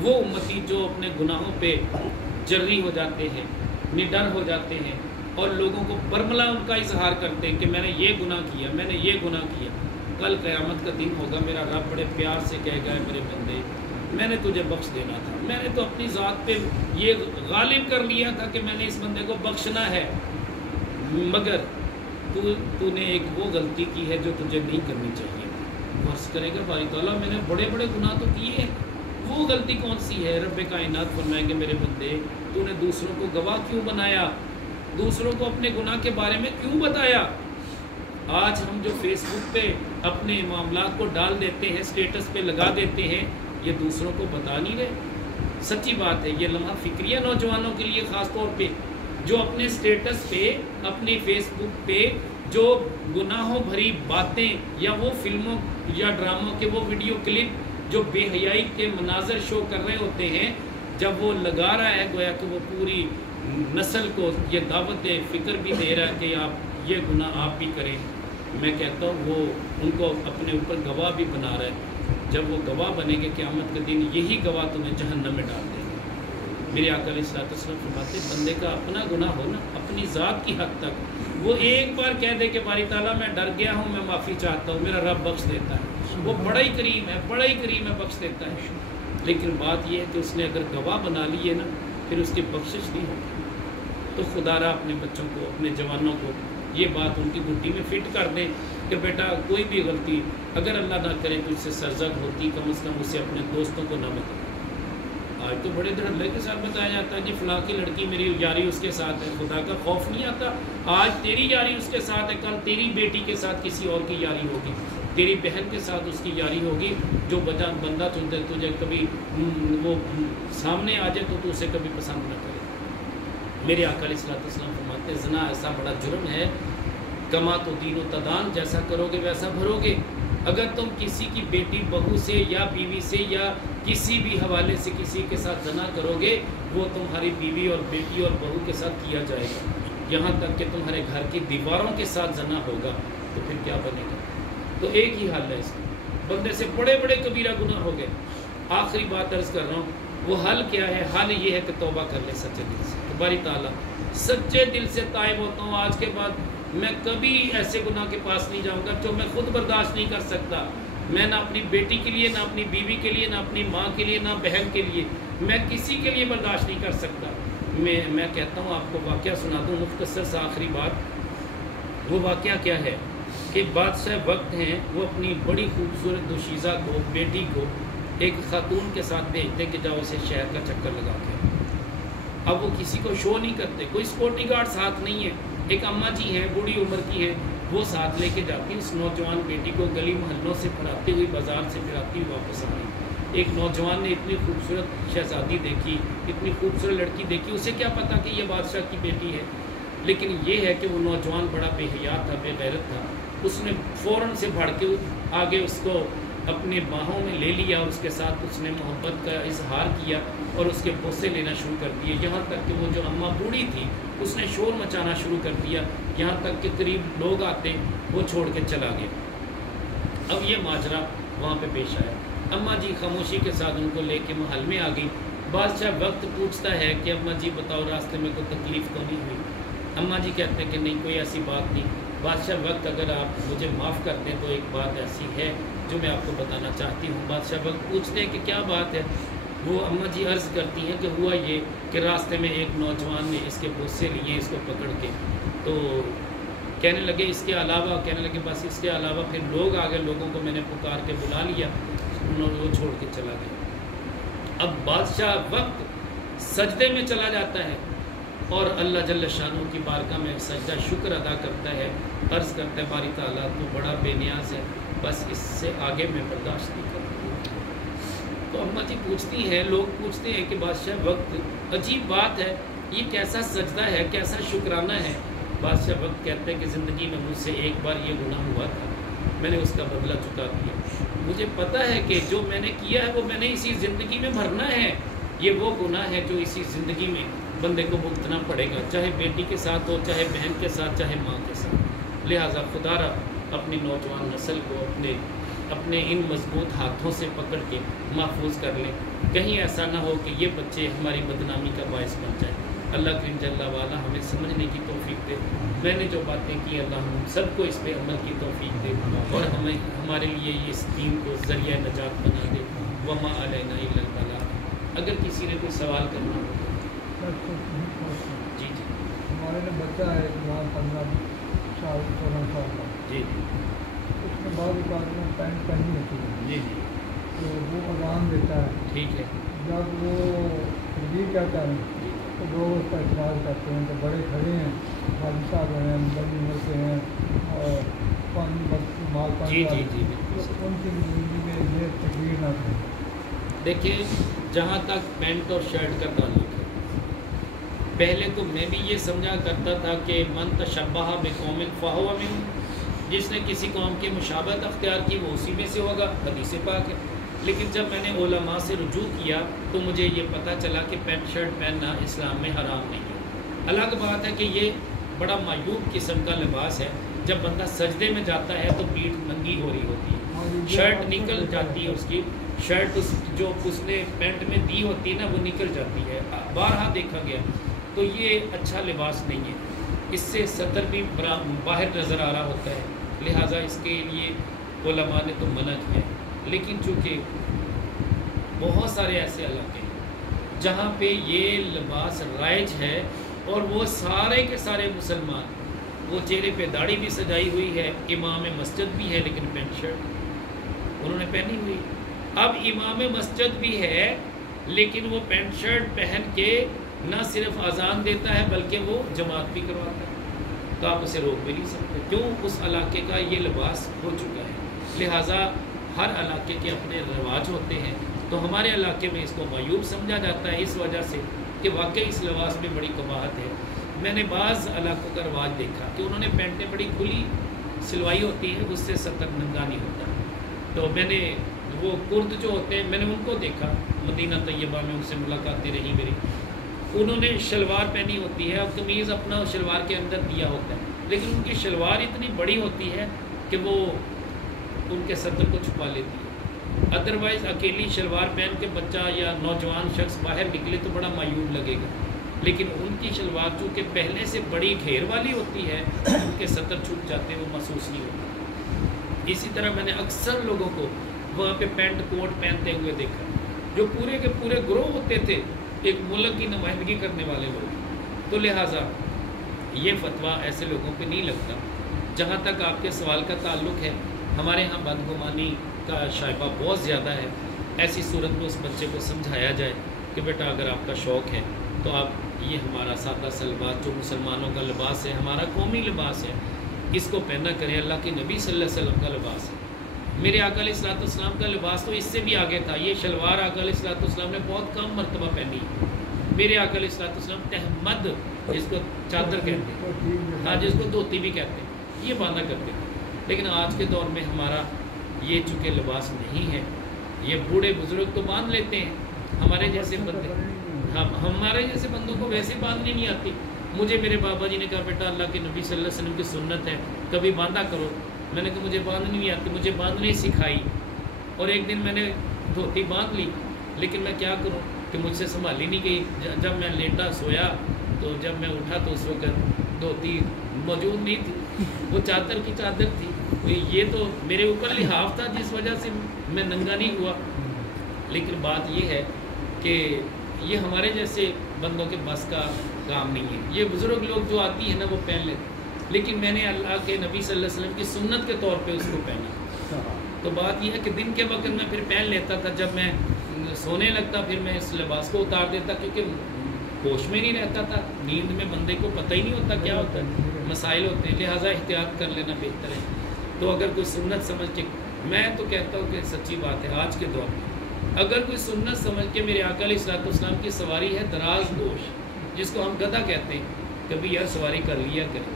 وہ امتی جو اپنے گناہوں پہ جری ہو جاتے ہیں، نڈر ہو جاتے ہیں اور لوگوں کو برملا ان کا اظہار کرتے ہیں کہ میں نے یہ گناہ کیا، میں نے یہ گناہ کیا، کل قیامت کا دن ہوگا میرا رب بڑے پیار سے کہے گا میرے بندے میں نے تجھے بخش دینا تھا، میں نے تو اپنی ذات پہ یہ غالب کر لیا تھا کہ میں نے اس بندے کو بخشنا ہے، مگر تو نے ایک وہ غلطی کی ہے جو تجھے نہیں کرنی چاہیے تھی۔ عرض کرے گا باری تعالیٰ میں نے بڑے بڑے گناہ تو کیے ہیں، وہ غلطی کون سی ہے؟ رب کائنات فرمائیں گے میرے بندے تو نے دوسروں کو گواہ کیوں بنایا، دوسروں کو اپنے گناہ کے بارے میں کیوں بتایا؟ آج ہم جو فیس بک پہ اپنے معاملات کو ڈال دیتے ہیں، اسٹیٹس پہ لگا دیتے ہیں، یہ دوسروں کو بتا نہیں رہے۔ سچی بات ہے، یہ لمحہ فکریہ نوجوانوں کے لیے خاص طور پہ جو اپنے اسٹیٹس پہ اپنی فیس بک پہ جو گناہوں بھری باتیں یا وہ فلموں یا ڈراموں کے وہ ویڈیو کلپ جو بے حیائی کے مناظر شو کر رہے ہوتے ہیں، جب وہ لگا رہا ہے گویا کہ وہ پوری نسل کو یہ دعوت فکر بھی دے رہا ہے کہ آپ یہ گناہ آپ بھی کریں، میں کہتا ہوں وہ ان کو اپنے اوپر گواہ بھی بنا رہا ہے۔ جب وہ گواہ بنے گے قیامت کے دن یہی گواہ تمہیں جہنم میں ڈال دیں گے۔ میرے آقا علیہ الصلوۃ والسلام فرماتے ہیں بندے کا اپنا گناہ ہو نا اپنی ذات کی حد تک، وہ ایک بار کہہ دے کہ باری تعالیٰ میں ڈر گیا ہوں، میں معافی چاہتا ہوں، میرا رب بخش دیتا ہے، وہ بڑا ہی کریم ہے، بڑا ہی کریم ہے، بخش دیتا ہے۔ لیکن بات یہ ہے کہ اس نے اگر گواہ بنا لی ہے نا پھر اس کی بخشش نہیں ہوتی۔ تو خدا را اپنے بچوں کو اپنے جوانوں کو یہ بات ان کی گھٹی میں فٹ کر دیں کہ بیٹا کوئی بھی غلطی اگر اللہ نہ کرے تو اس سے سرزد ہوتی، کم از کم اسے اپنے دوستوں کو نہ بتائے۔ آج تو بڑے دھڑلے کے ساتھ بتایا جاتا ہے جی فلاں کی لڑکی میری یاری اس کے ساتھ ہے، خدا کا خوف نہیں آتا؟ آج تیری یاری اس کے ساتھ ہے، کل تیری بیٹی کے ساتھ کسی اور کی یاری ہوگی، تیری بہن کے ساتھ اس کی یاری ہوگی، جو بندہ تجھے کبھی وہ سامنے آ جائے تو اسے کبھی پسند نہ کرے۔ میرے آقا علیہ الصلوۃ والسلام فرماتے ہیں زنا ایسا بڑا جرم ہے، کما تو دین و تدان، جیسا کرو گے ویسا بھرو گے۔ اگر تم کسی کی بیٹی بہو سے یا بیوی سے یا کسی بھی حوالے سے کسی کے ساتھ زنا کرو گے وہ تمہاری بیوی اور بیٹی اور بہو کے ساتھ کیا جائے گا، یہاں تک کہ تمہارے گھر کی دیواروں کے ساتھ زنا ہوگا، تو پھر کیا بنے گا؟ تو ایک ہی حل ہے اس کا، بندے سے بڑے بڑے کبیرہ گناہ ہو گئے۔ آخری بات عرض کر رہا ہوں، وہ حل کیا ہے؟ حل یہ ہے کہ توبہ کر لے سچے دل سے کہ باری تعالیٰ سچے دل سے تائب ہوتا ہوں، آج کے بعد میں کبھی ایسے گناہ کے پاس نہیں جاؤں گا جو میں خود برداشت نہیں کر سکتا۔ میں نہ اپنی بیٹی کے لیے، نہ اپنی بیوی کے لیے، نہ اپنی ماں کے لیے، نہ بہن کے لیے، میں کسی کے لیے برداشت نہیں کر سکتا۔ میں کہتا ہوں آپ کو واقعہ سنا دوں، مختصر سا آخری بات۔ وہ واقعہ کیا ہے کہ بادشاہ وقت ہیں، وہ اپنی بڑی خوبصورت دوشیزہ کو، بیٹی کو ایک خاتون کے ساتھ بھیجتے کہ جاؤ اسے شہر کا چکر لگا کے۔ اب وہ کسی کو شو نہیں کرتے، کوئی سیکورٹی گارڈ ساتھ نہیں ہے، ایک اماں جی ہیں بوڑھی عمر کی ہیں، وہ ساتھ لے کے جاتی اس نوجوان بیٹی کو، گلی محلوں سے پھراتی ہوئی، بازار سے پھراتی ہوئی واپس آ گئی۔ ایک نوجوان نے اتنی خوبصورت شہزادی دیکھی، اتنی خوبصورت لڑکی دیکھی، اسے کیا پتا کہ یہ بادشاہ کی بیٹی ہے، لیکن یہ ہے کہ وہ نوجوان بڑا بے حیا تھا، بے غیرت تھا۔ اس نے فوراً سے بھڑ کے آگے اس کو اپنے باہوں میں لے لیا، اور اس کے ساتھ اس نے محبت کا اظہار کیا اور اس کے بوسے لینا شروع کر دیے، یہاں تک کہ وہ جو اماں بوڑھی تھی اس نے شور مچانا شروع کر دیا، یہاں تک کہ قریب لوگ آتے وہ چھوڑ کے چلا گیا۔ اب یہ ماجرا وہاں پہ پیش آیا، اماں جی خاموشی کے ساتھ ان کو لے کے محل میں آ گئی۔ بادشاہ وقت پوچھتا ہے کہ اماں جی بتاؤ راستے میں کوئی تکلیف تو نہیں ہوئی؟ اماں جی کہتے ہیں کہ نہیں، کوئی ایسی بات نہیں۔ بادشاہ وقت اگر آپ مجھے معاف کر دیں تو ایک بات ایسی ہے جو میں آپ کو بتانا چاہتی ہوں۔ بادشاہ وقت پوچھتے ہیں کہ کیا بات ہے؟ وہ اماں جی عرض کرتی ہیں کہ ہوا یہ کہ راستے میں ایک نوجوان نے اس کے بوسے لیے، اس کو پکڑ کے، تو کہنے لگے اس کے علاوہ، کہنے لگے بس اس کے علاوہ، پھر لوگ آگے، لوگوں کو میں نے پکار کے بلا لیا، وہ چھوڑ کے چلا گیا۔ اب بادشاہ وقت سجدے میں چلا جاتا ہے اور اللہ جل شانہ کی بارگاہ میں سجدہ شکر ادا کرتا ہے، عرض کرتا ہے باری تعالیٰ تو بڑا بے نیاز ہے، بس اس سے آگے میں برداشت نہیں کرتا۔ تو اماں جی پوچھتی ہیں، لوگ پوچھتے ہیں کہ بادشاہ وقت عجیب بات ہے، یہ کیسا سجدہ ہے، کیسا شکرانہ ہے؟ بادشاہ وقت کہتے ہیں کہ زندگی میں مجھ سے ایک بار یہ گناہ ہوا تھا، میں نے اس کا بدلہ چکا دیا۔ مجھے پتہ ہے کہ جو میں نے کیا ہے وہ میں نے اسی زندگی میں بھرنا ہے، یہ وہ گناہ ہے جو اسی زندگی میں بندے کو بھگتنا پڑے گا، چاہے بیٹی کے ساتھ ہو، چاہے بہن کے ساتھ، چاہے ماں کے ساتھ۔ لہٰذا خدا را اپنی نوجوان نسل کو اپنے ان مضبوط ہاتھوں سے پکڑ کے محفوظ کر لیں، کہیں ایسا نہ ہو کہ یہ بچے ہماری بدنامی کا باعث بن جائیں۔ اللہ کریم جل وعلا ہمیں سمجھنے کی توفیق دے، میں نے جو باتیں کی اللہ ہم سب کو اس پہ عمل کی توفیق دے، اور ہمارے لیے یہ اس دین کو ذریعہ نجات بنا دے۔ وما علینا الا البلاغ۔ اگر کسی نے کوئی سوال کرنا ہو جی جی ہمارے نے بچہ ہے 15 سال 16 سال کا، جی جی اس میں بعض اوقات میں پینٹ پہنی ہوتی ہے، جی جی تو وہ اذان دیتا ہے، ٹھیک ہے جب وہ تکبیر کہتا ہے تو لوگ اس کا اعتراض کرتے ہیں کہ بڑے کھڑے ہیں، والد صاحب ہیں، بڑی عمر کے ہیں، اور مال جی پانی جی جی بالکل تو ان کی زندگی میں یہ تکبیر نہ کریں۔ دیکھیں، جہاں تک پینٹ اور شرٹ کا تعلق ہے، پہلے تو میں بھی یہ سمجھا کرتا تھا کہ من تشبہ بقوم فہو منہم، جس نے کسی قوم کی مشابہت اختیار کی وہ اسی میں سے ہوگا، حدیث پاک ہے۔ لیکن جب میں نے علماء سے رجوع کیا تو مجھے یہ پتہ چلا کہ پینٹ شرٹ پہننا اسلام میں حرام نہیں ہے۔ الگ بات ہے کہ یہ بڑا معیوب قسم کا لباس ہے، جب بندہ سجدے میں جاتا ہے تو پیٹھ ننگی ہو رہی ہوتی ہے، شرٹ نکل جاتی ہے، اس کی شرٹ جو اس نے پینٹ میں دی ہوتی ہے نا وہ نکل جاتی ہے، بارہا دیکھا گیا، تو یہ اچھا لباس نہیں ہے، اس سے سطر بھی باہر نظر آ رہا ہوتا ہے، لہٰذا اس کے لیے علماء نے تو منع کیا ہے۔ لیکن چونکہ بہت سارے ایسے علاقے ہیں جہاں پہ یہ لباس رائج ہے اور وہ سارے کے سارے مسلمان، وہ چہرے پہ داڑھی بھی سجائی ہوئی ہے، امام مسجد بھی ہے لیکن پینٹ شرٹ انہوں نے پہنی ہوئی، اب امام مسجد بھی ہے لیکن وہ پینٹ شرٹ پہن کے نہ صرف اذان دیتا ہے بلکہ وہ جماعت بھی کرواتا ہے، تو آپ اسے روک بھی نہیں سکتے، کیوں؟ اس علاقے کا یہ لباس ہو چکا ہے۔ لہٰذا ہر علاقے کے اپنے رواج ہوتے ہیں، تو ہمارے علاقے میں اس کو معیوب سمجھا جاتا ہے اس وجہ سے کہ واقعی اس لباس میں بڑی قباحت ہے۔ میں نے بعض علاقوں کا رواج دیکھا کہ انہوں نے پینٹیں بڑی کھلی سلوائی ہوتی ہیں، اس سے سطر ننگا نہیں ہوتا، تو میں نے وہ کرد جو ہوتے ہیں میں نے ان کو دیکھا، مدینہ طیبہ میں ان سے ملاقاتیں رہی میری، انہوں نے شلوار پہنی ہوتی ہے اور قمیض اپنا شلوار کے اندر دیا ہوتا ہے، لیکن ان کی شلوار اتنی بڑی ہوتی ہے کہ وہ ان کے سطر کو چھپا لیتی ہے، ادروائز اکیلی شلوار پہن کے بچہ یا نوجوان شخص باہر نکلے تو بڑا معیوب لگے گا، لیکن ان کی شلوار چونکہ پہلے سے بڑی گھیر والی ہوتی ہے، ان کے سطر چھپ جاتے ہیں، وہ محسوس نہیں ہوتا۔ اسی طرح میں نے اکثر لوگوں کو وہاں پہ پینٹ کوٹ پہنتے ہوئے دیکھا، جو پورے کے پورے گروہ ہوتے تھے، ایک ملک کی نمائندگی کرنے والے لوگ۔ تو لہٰذا یہ فتویٰ ایسے لوگوں پہ نہیں لگتا۔ جہاں تک آپ کے سوال کا تعلق ہے، ہمارے ہاں بدگمانی کا شائبہ بہت زیادہ ہے۔ ایسی صورت میں اس بچے کو سمجھایا جائے کہ بیٹا اگر آپ کا شوق ہے تو آپ یہ ہمارا سادہ سا لباس جو مسلمانوں کا لباس ہے، ہمارا قومی لباس ہے، اس کو پہنا کریں، اللہ کے نبی صلی اللہ علیہ وسلم کا لباس ہے۔ میرے آقا علیہ الصلوۃ والسلام کا لباس تو اس سے بھی آگے تھا۔ یہ شلوار آقا علیہ الصلوۃ والسلام نے بہت کم مرتبہ پہنی۔ میرے آقا علیہ الصلوۃ والسلام تہمد، جس کو چادر کہتے ہیں، ہاں جس کو دھوتی بھی کہتے ہیں، یہ باندھا کرتے ہیں۔ لیکن آج کے دور میں ہمارا یہ چونکہ لباس نہیں ہے، یہ بوڑھے بزرگ تو باندھ لیتے ہیں، ہمارے جیسے بندے، ہمارے جیسے بندوں کو ویسے باندھنی نہیں آتی۔ مجھے میرے بابا جی نے کہا بیٹا اللہ کے نبی صلی اللہ علیہ وسلم کی سنت ہے، کبھی باندھا کرو۔ میں نے کہا مجھے باندھنی نہیں آتی، مجھے باندھنی سکھائی، اور ایک دن میں نے دھوتی باندھ لی، لیکن میں کیا کروں کہ مجھ سے سنبھالی نہیں گئی۔ جب میں لیٹا سویا تو جب میں اٹھا تو اس وقت دھوتی موجود نہیں تھی، وہ چادر کی چادر تھی۔ یہ تو میرے اوپر لحاف تھا جس وجہ سے میں ننگا نہیں ہوا۔ لیکن بات یہ ہے کہ یہ ہمارے جیسے بندوں کے بس کا کام نہیں ہے۔ یہ بزرگ لوگ جو آتی ہیں نا وہ پہن لیتے، لیکن میں نے اللہ کے نبی صلی اللہ علیہ وسلم کی سنت کے طور پہ اس کو پہنا۔ تو بات یہ ہے کہ دن کے وقت میں پھر پہن لیتا تھا، جب میں سونے لگتا پھر میں اس لباس کو اتار دیتا، کیونکہ ہوش میں نہیں رہتا تھا، نیند میں بندے کو پتہ ہی نہیں ہوتا کیا ہوتا ہے، مسائل ہوتے ہیں، لہٰذا احتیاط کر لینا بہتر ہے۔ تو اگر کوئی سنت سمجھ کے، میں تو کہتا ہوں کہ سچی بات ہے آج کے دور میں، اگر کوئی سنت سمجھ کے میرے آقا علیہ الصلوۃ والسلام کی سواری ہے دراز گوش، جس کو ہم گدھا کہتے ہیں، کبھی یار سواری کر لیا کرے،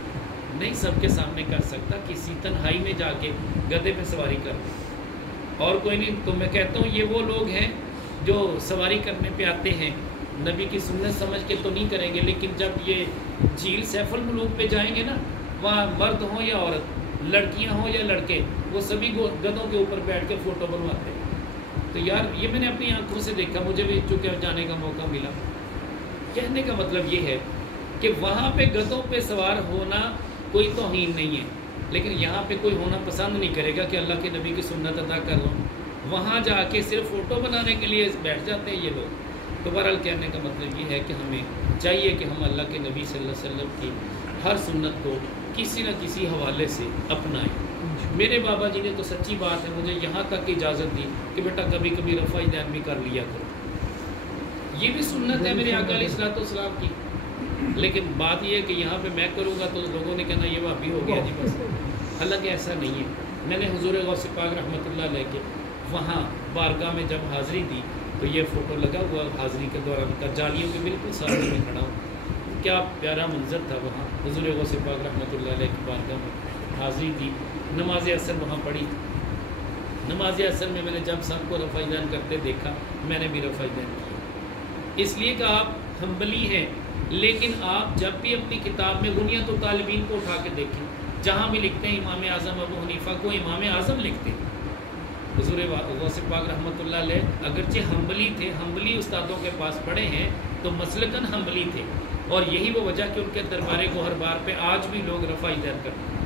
نہیں سب کے سامنے کر سکتا، کسی تنہائی میں جا کے گدھے پہ سواری کر دے، اور کوئی نہیں۔ تو میں کہتا ہوں یہ وہ لوگ ہیں جو سواری کرنے پہ آتے ہیں، نبی کی سنت سمجھ کے تو نہیں کریں گے، لیکن جب یہ جھیل سیف الملوک پہ جائیں گے نا، وہاں مرد ہوں یا عورت، لڑکیاں ہوں یا لڑکے، وہ سبھی گدھوں کے اوپر بیٹھ کے فوٹو بنواتے ہیں۔ تو یار یہ میں نے اپنی آنکھوں سے دیکھا، مجھے بھی چونکہ جانے کا موقع ملا۔ کہنے کا مطلب یہ ہے کہ وہاں پہ گدھوں پہ سوار ہونا کوئی توہین نہیں ہے، لیکن یہاں پہ کوئی ہونا پسند نہیں کرے گا کہ اللہ کے نبی کی سنت ادا کر رہا ہوں، وہاں جا کے صرف فوٹو بنانے کے لیے بیٹھ جاتے ہیں یہ لوگ۔ تو بہرحال کہنے کا مطلب یہ ہے کہ ہمیں چاہیے کہ ہم اللہ کے نبی صلی اللہ علیہ وسلم کی ہر سنت کو کسی نہ کسی حوالے سے اپنائیں۔ میرے بابا جی نے تو سچی بات ہے مجھے یہاں تک اجازت دی کہ بیٹا کبھی کبھی رفع دین بھی کر لیا کرو، یہ بھی سنت ہے میرے آقا علیہ الصلوۃ والسلام کی۔ لیکن بات یہ ہے کہ یہاں پہ میں کروں گا تو لوگوں نے کہنا یہ وہابی ہو گیا جی بس، حالانکہ ایسا نہیں ہے۔ میں نے حضور غوث پاک رحمۃ اللہ علیہ کے وہاں بارگاہ میں جب حاضری دی تو یہ فوٹو لگا ہوا حاضری کے دوران کا، جالیوں کے بالکل سامنے میں کھڑا ہوں، کیا پیارا منظر تھا وہاں۔ حضور غوث پاک رحمۃ اللہ علیہ کی بارگاہ میں حاضری دی، نماز عصر وہاں پڑھی۔ نماز عصر میں نے جب سب کو رفع دین کرتے دیکھا، میں نے بھی رفع دین کیا، اس لیے کہ آپ حنبلی ہیں، لیکن آپ جب بھی اپنی کتاب میں غنیۃ الطالبین کو اٹھا کے دیکھیں، جہاں بھی لکھتے ہیں امام اعظم ابو حنیفہ کو امام اعظم لکھتے ہیں۔ حضور غوث پاک رحمۃ اللہ علیہ اگرچہ حنبلی تھے، حنبلی استادوں کے پاس پڑھے ہیں تو مسلکاً حنبلی تھے، اور یہی وہ وجہ کہ ان کے دربار گوہر بار پہ آج بھی لوگ رفع دین کرتے ہیں۔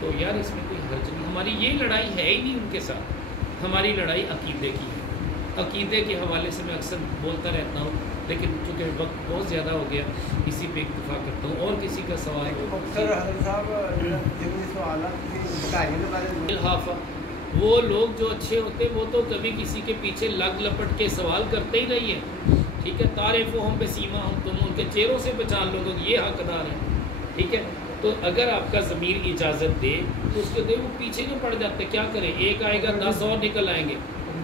تو یار اس میں کوئی حرج نہیں، ہماری یہ لڑائی ہے ہی نہیں ان کے ساتھ، ہماری لڑائی عقیدے کی ہے۔ عقیدے کے حوالے سے میں اکثر بولتا رہتا ہوں، لیکن چونکہ وقت بہت زیادہ ہو گیا اسی پہ اکتفا کرتا ہوں۔ اور کسی کا سوال؟ الحافہ، وہ لوگ جو اچھے ہوتے ہیں وہ تو کبھی کسی کے پیچھے لگ لپٹ کے سوال کرتے ہی نہیں ہیں، ٹھیک ہے۔ تعریفہم بسیماہم، تم ان کے چہروں سے پہچان لو کہ یہ حقدار ہیں، ٹھیک ہے۔ تو اگر آپ کا ضمیر اجازت دے تو اس کے دے وہ پیچھے نہیں پڑ جاتے، کیا کریں، ایک آئے گا 10 اور نکل آئیں گے،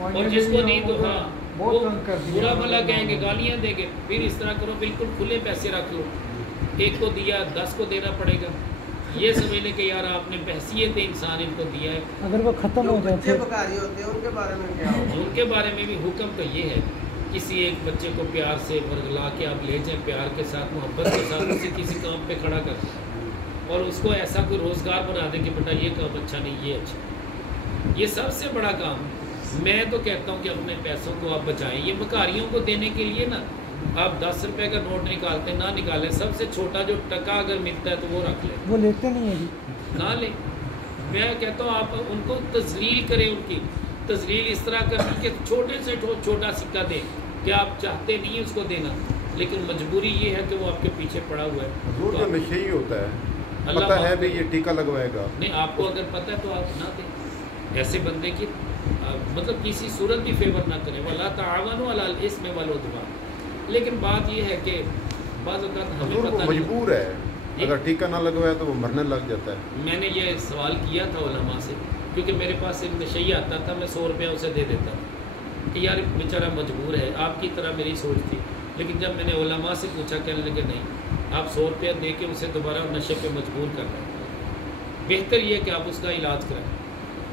اور جس کو نہیں تو ہاں وہ برا بھلا کہیں گے، گالیاں دیں گے۔ پھر اس طرح کرو، بالکل کھلے پیسے رکھ لو، ایک کو دیا 10 کو دینا پڑے گا، یہ سمجھ لیں کہ یار آپ نے بحثیت انسان ان کو دیا ہے۔ اگر وہ ختم ہو جاتے ہیں ان کے بارے میں کیا ہو؟ ان کے بارے میں بھی حکم تو یہ ہے، کسی ایک بچے کو پیار سے ورگلا کے آپ لے جائیں، پیار کے ساتھ محبت کے ساتھ اسے کسی کام پہ کھڑا کر دیں، اور اس کو ایسا کوئی روزگار بنا دیں کہ بیٹا یہ کام اچھا نہیں، یہ اچھا، یہ سب سے بڑا کام ہے۔ میں تو کہتا ہوں کہ اپنے پیسوں کو آپ بچائیں، یہ بکاریوں کو دینے کے لیے نا آپ 10 روپے کا نوٹ نکالتے نہ نکالیں، سب سے چھوٹا جو ٹکا اگر ملتا ہے تو وہ رکھ لیں، وہ لیتے نہیں ہیں جی، نہ لیں۔ میں کہتا ہوں آپ ان کو تذلیل کریں، ان کی تذلیل اس طرح کریں کہ چھوٹے سے چھوٹا سکہ دیں کہ آپ چاہتے نہیں ہیں اس کو دینا، لیکن مجبوری یہ ہے کہ وہ آپ کے پیچھے پڑا ہوا ہے۔ حضور جو نشئی ہوتا ہے اللہ پتہ ہے بھی یہ ٹیکہ لگوائے گا، نہیں، آپ کو اگر پتہ ہے تو آپ نہ دیں ایسے بندے کی، مطلب کسی صورت بھی فیور نہ کریں، وَلَا تَعَاوَنُوا عَلَى الْإِثْمِ وَالْعُدْوَانِ۔ لیکن بات یہ ہے کہ بعض اوقات ہمیں حضور پتہ وہ نہیں، مجبور ہے، اگر ٹیکہ نہ لگوایا تو وہ مرنے لگ جاتا ہے۔ میں نے یہ سوال کیا تھا علماء سے، کیونکہ میرے پاس ایک نشئی آتا تھا، میں 100 روپیہ اسے دے دیتا کہ یار بیچارہ مجبور ہے، آپ کی طرح میری سوچ تھی، لیکن جب میں نے علماء سے پوچھا کہنے لگے نہیں، آپ 100 روپیہ دے کے اسے دوبارہ نشے پہ مجبور کر رہے ہیں، بہتر یہ کہ آپ اس کا علاج کرائیں،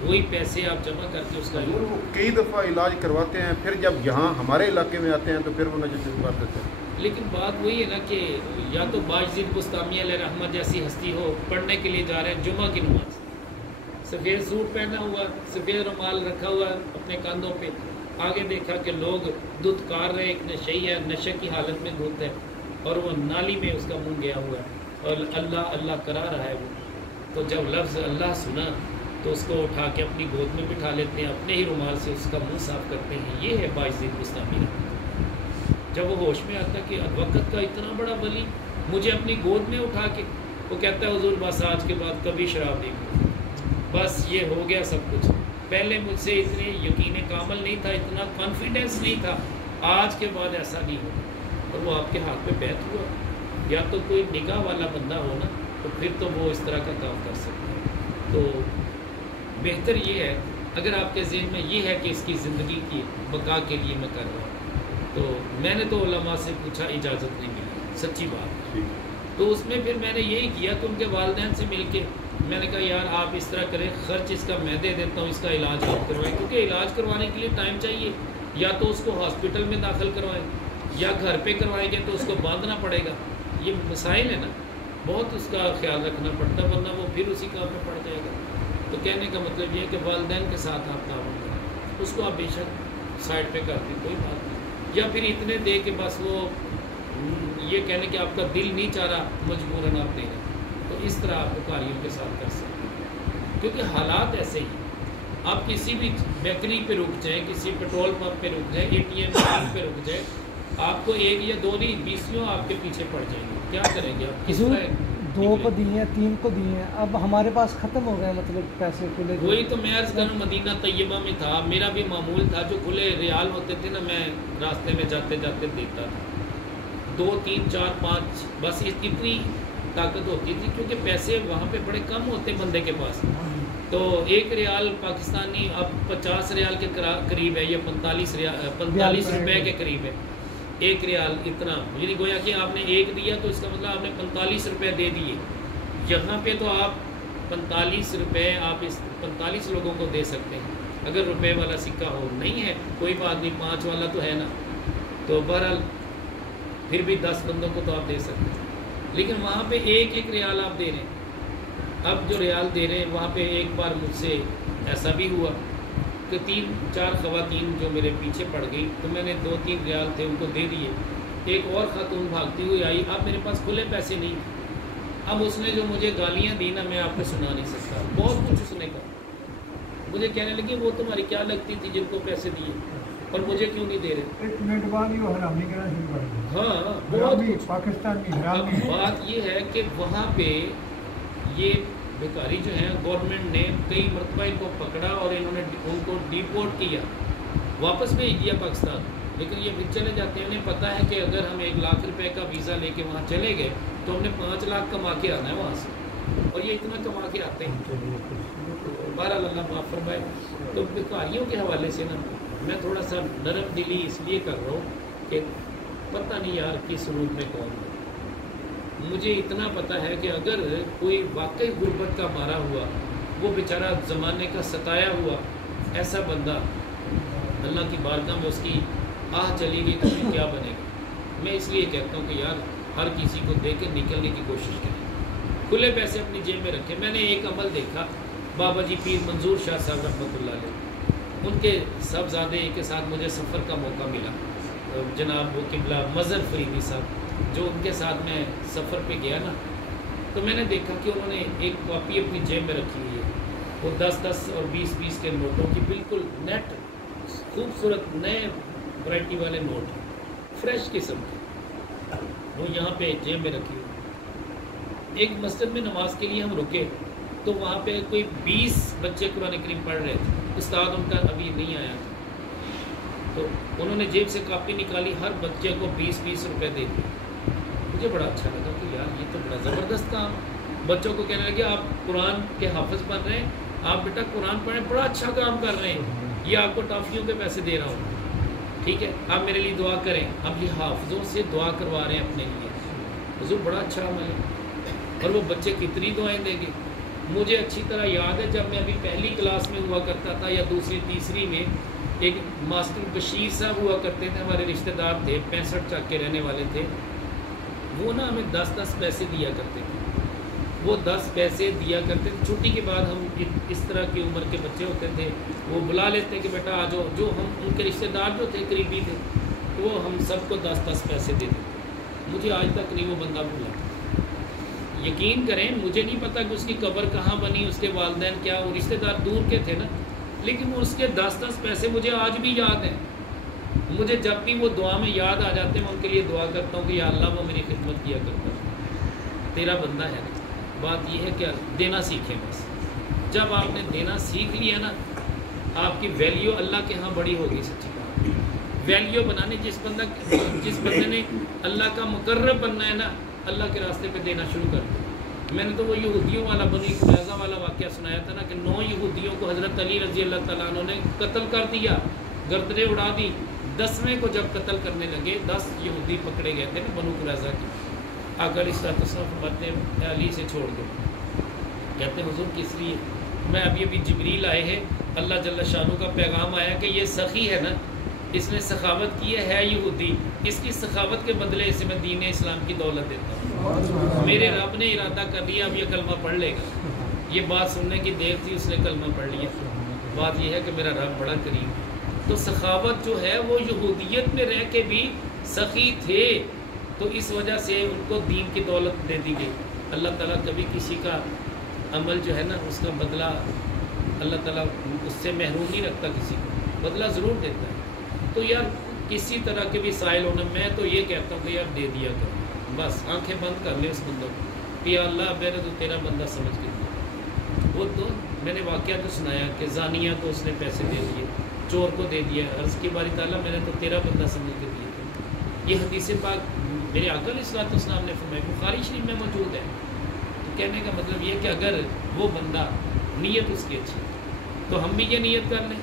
وہی پیسے آپ جمع کر کے اس کا حضور علاج۔ وہ کئی دفعہ علاج کرواتے ہیں، پھر جب یہاں ہمارے علاقے میں آتے ہیں تو پھر وہ نشے شروع کر دیتے ہیں۔ لیکن بات وہی ہے نا کہ یا تو باجزید بستامی علیہ رحمہ جیسی ہستی ہو، پڑھنے کے لیے جا رہے ہیں جمعہ کی نماز، سفید سوٹ پہنا ہوا، سفید رومال رکھا ہوا اپنے کاندھوں پہ، آگے دیکھا کہ لوگ دودھ کار رہے، ایک نشئی ہے، نشے کی حالت میں دودھ ہے، اور وہ نالی میں اس کا منہ گیا ہوا ہے اور اللہ اللہ کرا رہا ہے وہ، تو جب لفظ اللہ سنا تو اس کو اٹھا کے اپنی گود میں بٹھا لیتے ہیں، اپنے ہی رومال سے اس کا منہ صاف کرتے ہیں۔ یہ ہے باجزید بستامی۔ جب وہ ہوش میں آتا ہے کہ وقت کا اتنا بڑا ولی مجھے اپنی گود میں اٹھا کے، وہ کہتا ہے حضور بس آج کے بعد کبھی شراب نہیں پی، بس یہ ہو گیا سب کچھ، پہلے مجھ سے اتنے یقین کامل نہیں تھا، اتنا کانفیڈنس نہیں تھا، آج کے بعد ایسا نہیں ہو۔ اور وہ آپ کے ہاتھ پہ بیعت ہوا، یا تو کوئی نگاہ والا بندہ ہو نا تو پھر تو وہ اس طرح کا کام کر سکتا ہے۔ تو بہتر یہ ہے، اگر آپ کے ذہن میں یہ ہے کہ اس کی زندگی کی بقا کے لیے میں کر رہا ہوں، تو میں نے تو علماء سے پوچھا، اجازت نہیں ملی، سچی بات۔ تو اس میں پھر میں نے یہی کیا کہ ان کے والدین سے مل کے میں نے کہا یار آپ اس طرح کریں، خرچ اس کا میں دے دیتا ہوں، اس کا علاج آپ کروائیں، کیونکہ علاج کروانے کے لیے ٹائم چاہیے، یا تو اس کو ہاسپٹل میں داخل کروائیں یا گھر پہ کروائیں گے تو اس کو باندھنا پڑے گا، یہ مسائل ہیں نا، بہت اس کا خیال رکھنا پڑتا ہے، ورنہ وہ پھر اسی کام میں پڑ جائے گا۔ تو کہنے کا مطلب یہ ہے کہ والدین کے ساتھ آپ تعاون کریں، اس کو آپ بے شک سائڈ پہ کر دیں، کوئی بات نہیں، یا پھر اتنے دے کہ بس وہ یہ کہنے کہ آپ کا دل نہیں چاہ رہا مجبوراً آپ دے رہے، تو اس طرح آپ بکاریوں کے ساتھ کر سکتے ہیں، کیونکہ حالات ایسے ہی، آپ کسی بھی بیکری پہ رک جائیں، کسی پیٹرول پمپ پہ رک جائیں، ATM پہ رک جائیں، آپ کو ایک یا دو نہیں 20 آپ کے پیچھے پڑ جائیں گے، کیا کریں گے آپ؟ کس طرح 2 کو دی ہیں، 3 کو دی ہیں، اب ہمارے پاس ختم ہو گئے، مطلب پیسے کھلے۔ وہی تو میں عرض کروں، مدینہ طیبہ میں تھا، میرا بھی معمول تھا، جو کھلے ریال ہوتے تھے نا، میں راستے میں جاتے جاتے دیتا تھا، 2 3 4 5، بس اتنی طاقت ہوتی تھی، کیونکہ پیسے وہاں پہ بڑے کم ہوتے بندے کے پاس، تو 1 ریال پاکستانی اب 50 ریال کے قریب ہے، یا 45 روپے کے قریب ہے، 1 ریال اتنا، یعنی گویا کہ آپ نے 1 دیا تو اس کا مطلب آپ نے 45 روپے دے دیے۔ یہاں پہ تو آپ 45 روپے آپ اس 45 لوگوں کو دے سکتے ہیں، اگر روپے والا سکہ ہو، نہیں ہے کوئی بات نہیں، 5 والا تو ہے نا، تو بہرحال پھر بھی 10 بندوں کو تو آپ دے سکتے ہیں، لیکن وہاں پہ 1 ریال آپ دے رہے ہیں۔ اب جو ریال دے رہے ہیں وہاں پہ ایک بار مجھ سے ایسا بھی ہوا کہ 3 4 خواتین جو میرے پیچھے پڑ گئی، تو میں نے 2 3 ریال تھے ان کو دے دیے، ایک اور خاتون بھاگتی ہوئی آئی، اب میرے پاس کھلے پیسے نہیں، اب اس نے جو مجھے گالیاں دی نا، میں آپ کو سنا نہیں سکتا، بہت کچھ اس نے کہا، مجھے کہنے لگی وہ تمہاری کیا لگتی تھی جن کو پیسے دیے اور مجھے کیوں نہیں دے رہے؟ 1 منٹ بعد ہی وہ حرامی کہنا شروع کر دیا۔ ہاں بہت کچھ۔ پاکستان میں اب حرامی۔ بات یہ ہے کہ وہاں پہ یہ بھکاری جو ہیں، گورنمنٹ نے کئی مرتبہ ان کو پکڑا اور انہوں نے ان کو ڈیپورٹ کیا، واپس بھیج دیا پاکستان، لیکن یہ پھر چلے جاتے ہیں، انہیں پتہ ہے کہ اگر ہم 1 لاکھ روپے کا ویزا لے کے وہاں چلے گئے تو ہم نے 5 لاکھ کما کے آنا ہے وہاں سے، اور یہ اتنا کما کے آتے ہیں۔ بہرحال اللہ معاف فرمائے۔ تو بھکاریوں کے حوالے سے نا میں تھوڑا سا نرم دلی اس لیے کر رہا ہوں کہ پتہ نہیں یار کس روپ میں کون ہے، مجھے اتنا پتہ ہے کہ اگر کوئی واقعی غربت کا مارا ہوا، وہ بیچارہ زمانے کا ستایا ہوا ایسا بندہ، اللہ کی بارگاہ میں اس کی آہ چلی گئی تو پھر کیا بنے گا؟ میں اس لیے کہتا ہوں کہ یار ہر کسی کو دے کے نکلنے کی کوشش کریں، کھلے پیسے اپنی جیب میں رکھیں۔ میں نے ایک عمل دیکھا، بابا جی پیر منظور شاہ صاحب رحمۃ اللہ علیہ، ان کے صاحبزادے کے ساتھ مجھے سفر کا موقع ملا، جناب وہ قبلہ مظہر فریدی صاحب، جو ان کے ساتھ میں سفر پہ گیا نا، تو میں نے دیکھا کہ انہوں نے ایک کاپی اپنی جیب میں رکھی ہوئی ہے، وہ 10-10 اور 20-20 کے نوٹوں کی بالکل نیٹ خوبصورت نئے ورائٹی والے نوٹ ہیں، فریش قسم کے، وہ یہاں پہ جیب میں رکھی ہوئی۔ ایک مسجد میں نماز کے لیے ہم رکے تو وہاں پہ کوئی 20 بچے قرآن کریم پڑھ رہے تھے، استاد ان کا ابھی نہیں آیا تھا، تو انہوں نے جیب سے کاپی نکالی، ہر بچے کو 20-20 روپے دے دیے۔ مجھے بڑا اچھا لگا کہ یار یہ تو بڑا زبردست کام، بچوں کو کہنے لگے آپ قرآن کے حافظ بن رہے ہیں، آپ بیٹا قرآن پڑھیں، بڑا اچھا کام کر رہے ہیں، یہ آپ کو ٹافیوں کے پیسے دے رہا ہوں، ٹھیک ہے، آپ میرے لیے دعا کریں۔ اب یہ حافظوں سے دعا کروا رہے ہیں اپنے لیے، حضور بڑا اچھا عمل ہے، اور وہ بچے کتنی دعائیں دیں گے۔ مجھے اچھی طرح یاد ہے جب میں ابھی پہلی کلاس میں ہوا کرتا تھا یا دوسری تیسری میں، ایک ماسٹر بشیر صاحب ہوا کرتے تھے، ہمارے رشتہ دار تھے، 65 چک کے رہنے والے تھے، وہ نا ہمیں 10-10 پیسے دیا کرتے تھے، وہ 10 پیسے دیا کرتے تھے۔ چھٹی کے بعد ہم اس طرح کی عمر کے بچے ہوتے تھے، وہ بلا لیتے کہ بیٹا آ جاؤ، جو ہم ان کے رشتہ دار جو تھے قریبی تھے، وہ ہم سب کو 10-10 پیسے دے دیتے۔ مجھے آج تک نہیں وہ بندہ بھولا، یقین کریں مجھے نہیں پتا کہ اس کی قبر کہاں بنی، اس کے والدین کیا، وہ رشتہ دار دور کے تھے نا، لیکن اس کے 10-10 پیسے مجھے آج بھی یاد ہیں۔ مجھے جب بھی وہ دعا میں یاد آ جاتے ہیں میں ان کے لیے دعا کرتا ہوں کہ یا اللہ وہ میری خدمت کیا کرتا ہے، تیرا بندہ ہے نا۔ بات یہ ہے کہ دینا سیکھیں، بس جب آپ نے دینا سیکھ لیا نا، آپ کی ویلیو اللہ کے ہاں بڑی ہوگی۔ سچی بات، ویلیو بنانے جس بندے نے اللہ کا مقرب بننا ہے نا، اللہ کے راستے پہ دینا شروع کر دیا۔ میں نے تو وہ یہودیوں والا بنی قریظہ والا واقعہ سنایا تھا نا، کہ 9 یہودیوں کو حضرت علی رضی اللہ تعالیٰ عنہ نے قتل کر دیا، گردنیں اڑا دی۔ 10ویں کو جب قتل کرنے لگے، 10 یہودی پکڑے گئے تھے نا بنو قریظہ کے، آقا علیہ الصلوۃ والسلام فرماتے ہیں علی سے چھوڑ دو، کہتے ہیں حضور کس لیے؟ میں ابھی جبریل آئے ہیں، اللہ جل شانہ کا پیغام آیا کہ یہ سخی ہے نا، اس نے سخاوت کی ہے یہودی، اس کی سخاوت کے بدلے اسے میں دین اسلام کی دولت دیتا ہوں۔ میرے رب نے ارادہ کر لیا اب یہ کلمہ پڑھ لے گا، یہ بات سننے کی دیر تھی، اس نے کلمہ پڑھ لیا۔ بات یہ ہے کہ میرا رب بڑا کریم ہے۔ تو سخاوت جو ہے وہ یہودیت میں رہ کے بھی سخی تھے، تو اس وجہ سے ان کو دین کی دولت دے دی گئی۔ اللہ تعالیٰ کبھی کسی کا عمل جو ہے نا اس کا بدلہ اللہ تعالیٰ اس سے محروم نہیں رکھتا، کسی کو بدلہ ضرور دیتا ہے۔ تو یار کسی طرح کے بھی سائل ہونا، میں تو یہ کہتا ہوں کہ یار دے دیا کرو، بس آنکھیں بند کر لیں اس بندوں کو کہ یا اللہ میں نے تو تیرا بندہ سمجھ کے دیا۔ وہ تو میں نے واقعہ تو سنایا کہ زانیہ کو اس نے پیسے دے دیے، چور کو دے دیا، عرض کی باری تعالیٰ میں نے تو تیرا بندہ سمجھ کے دیا تھا۔ یہ حدیث پاک میرے آقا علیہ الصلوۃ والسلام نے فرمایا، بخاری شریف میں موجود ہے۔ تو کہنے کا مطلب یہ کہ اگر وہ بندہ نیت اس کی اچھی تو ہم بھی یہ نیت کر لیں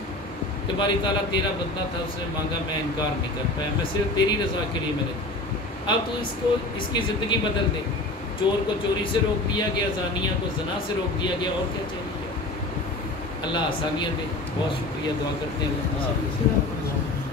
کہ باری تعالیٰ تیرا بندہ تھا، اس نے مانگا، میں انکار نہیں کر پایا، میں صرف تیری رضا کے لیے میں نے دیا۔ اب تو اس کی زندگی بدل دے، چور کو چوری سے روک دیا گیا، زانیہ کو زنا سے روک دیا گیا، اور کیا چاہیے؟ اللہ آسانیاں دے۔ بہت شکریہ، دعا کرتے ہیں اللہ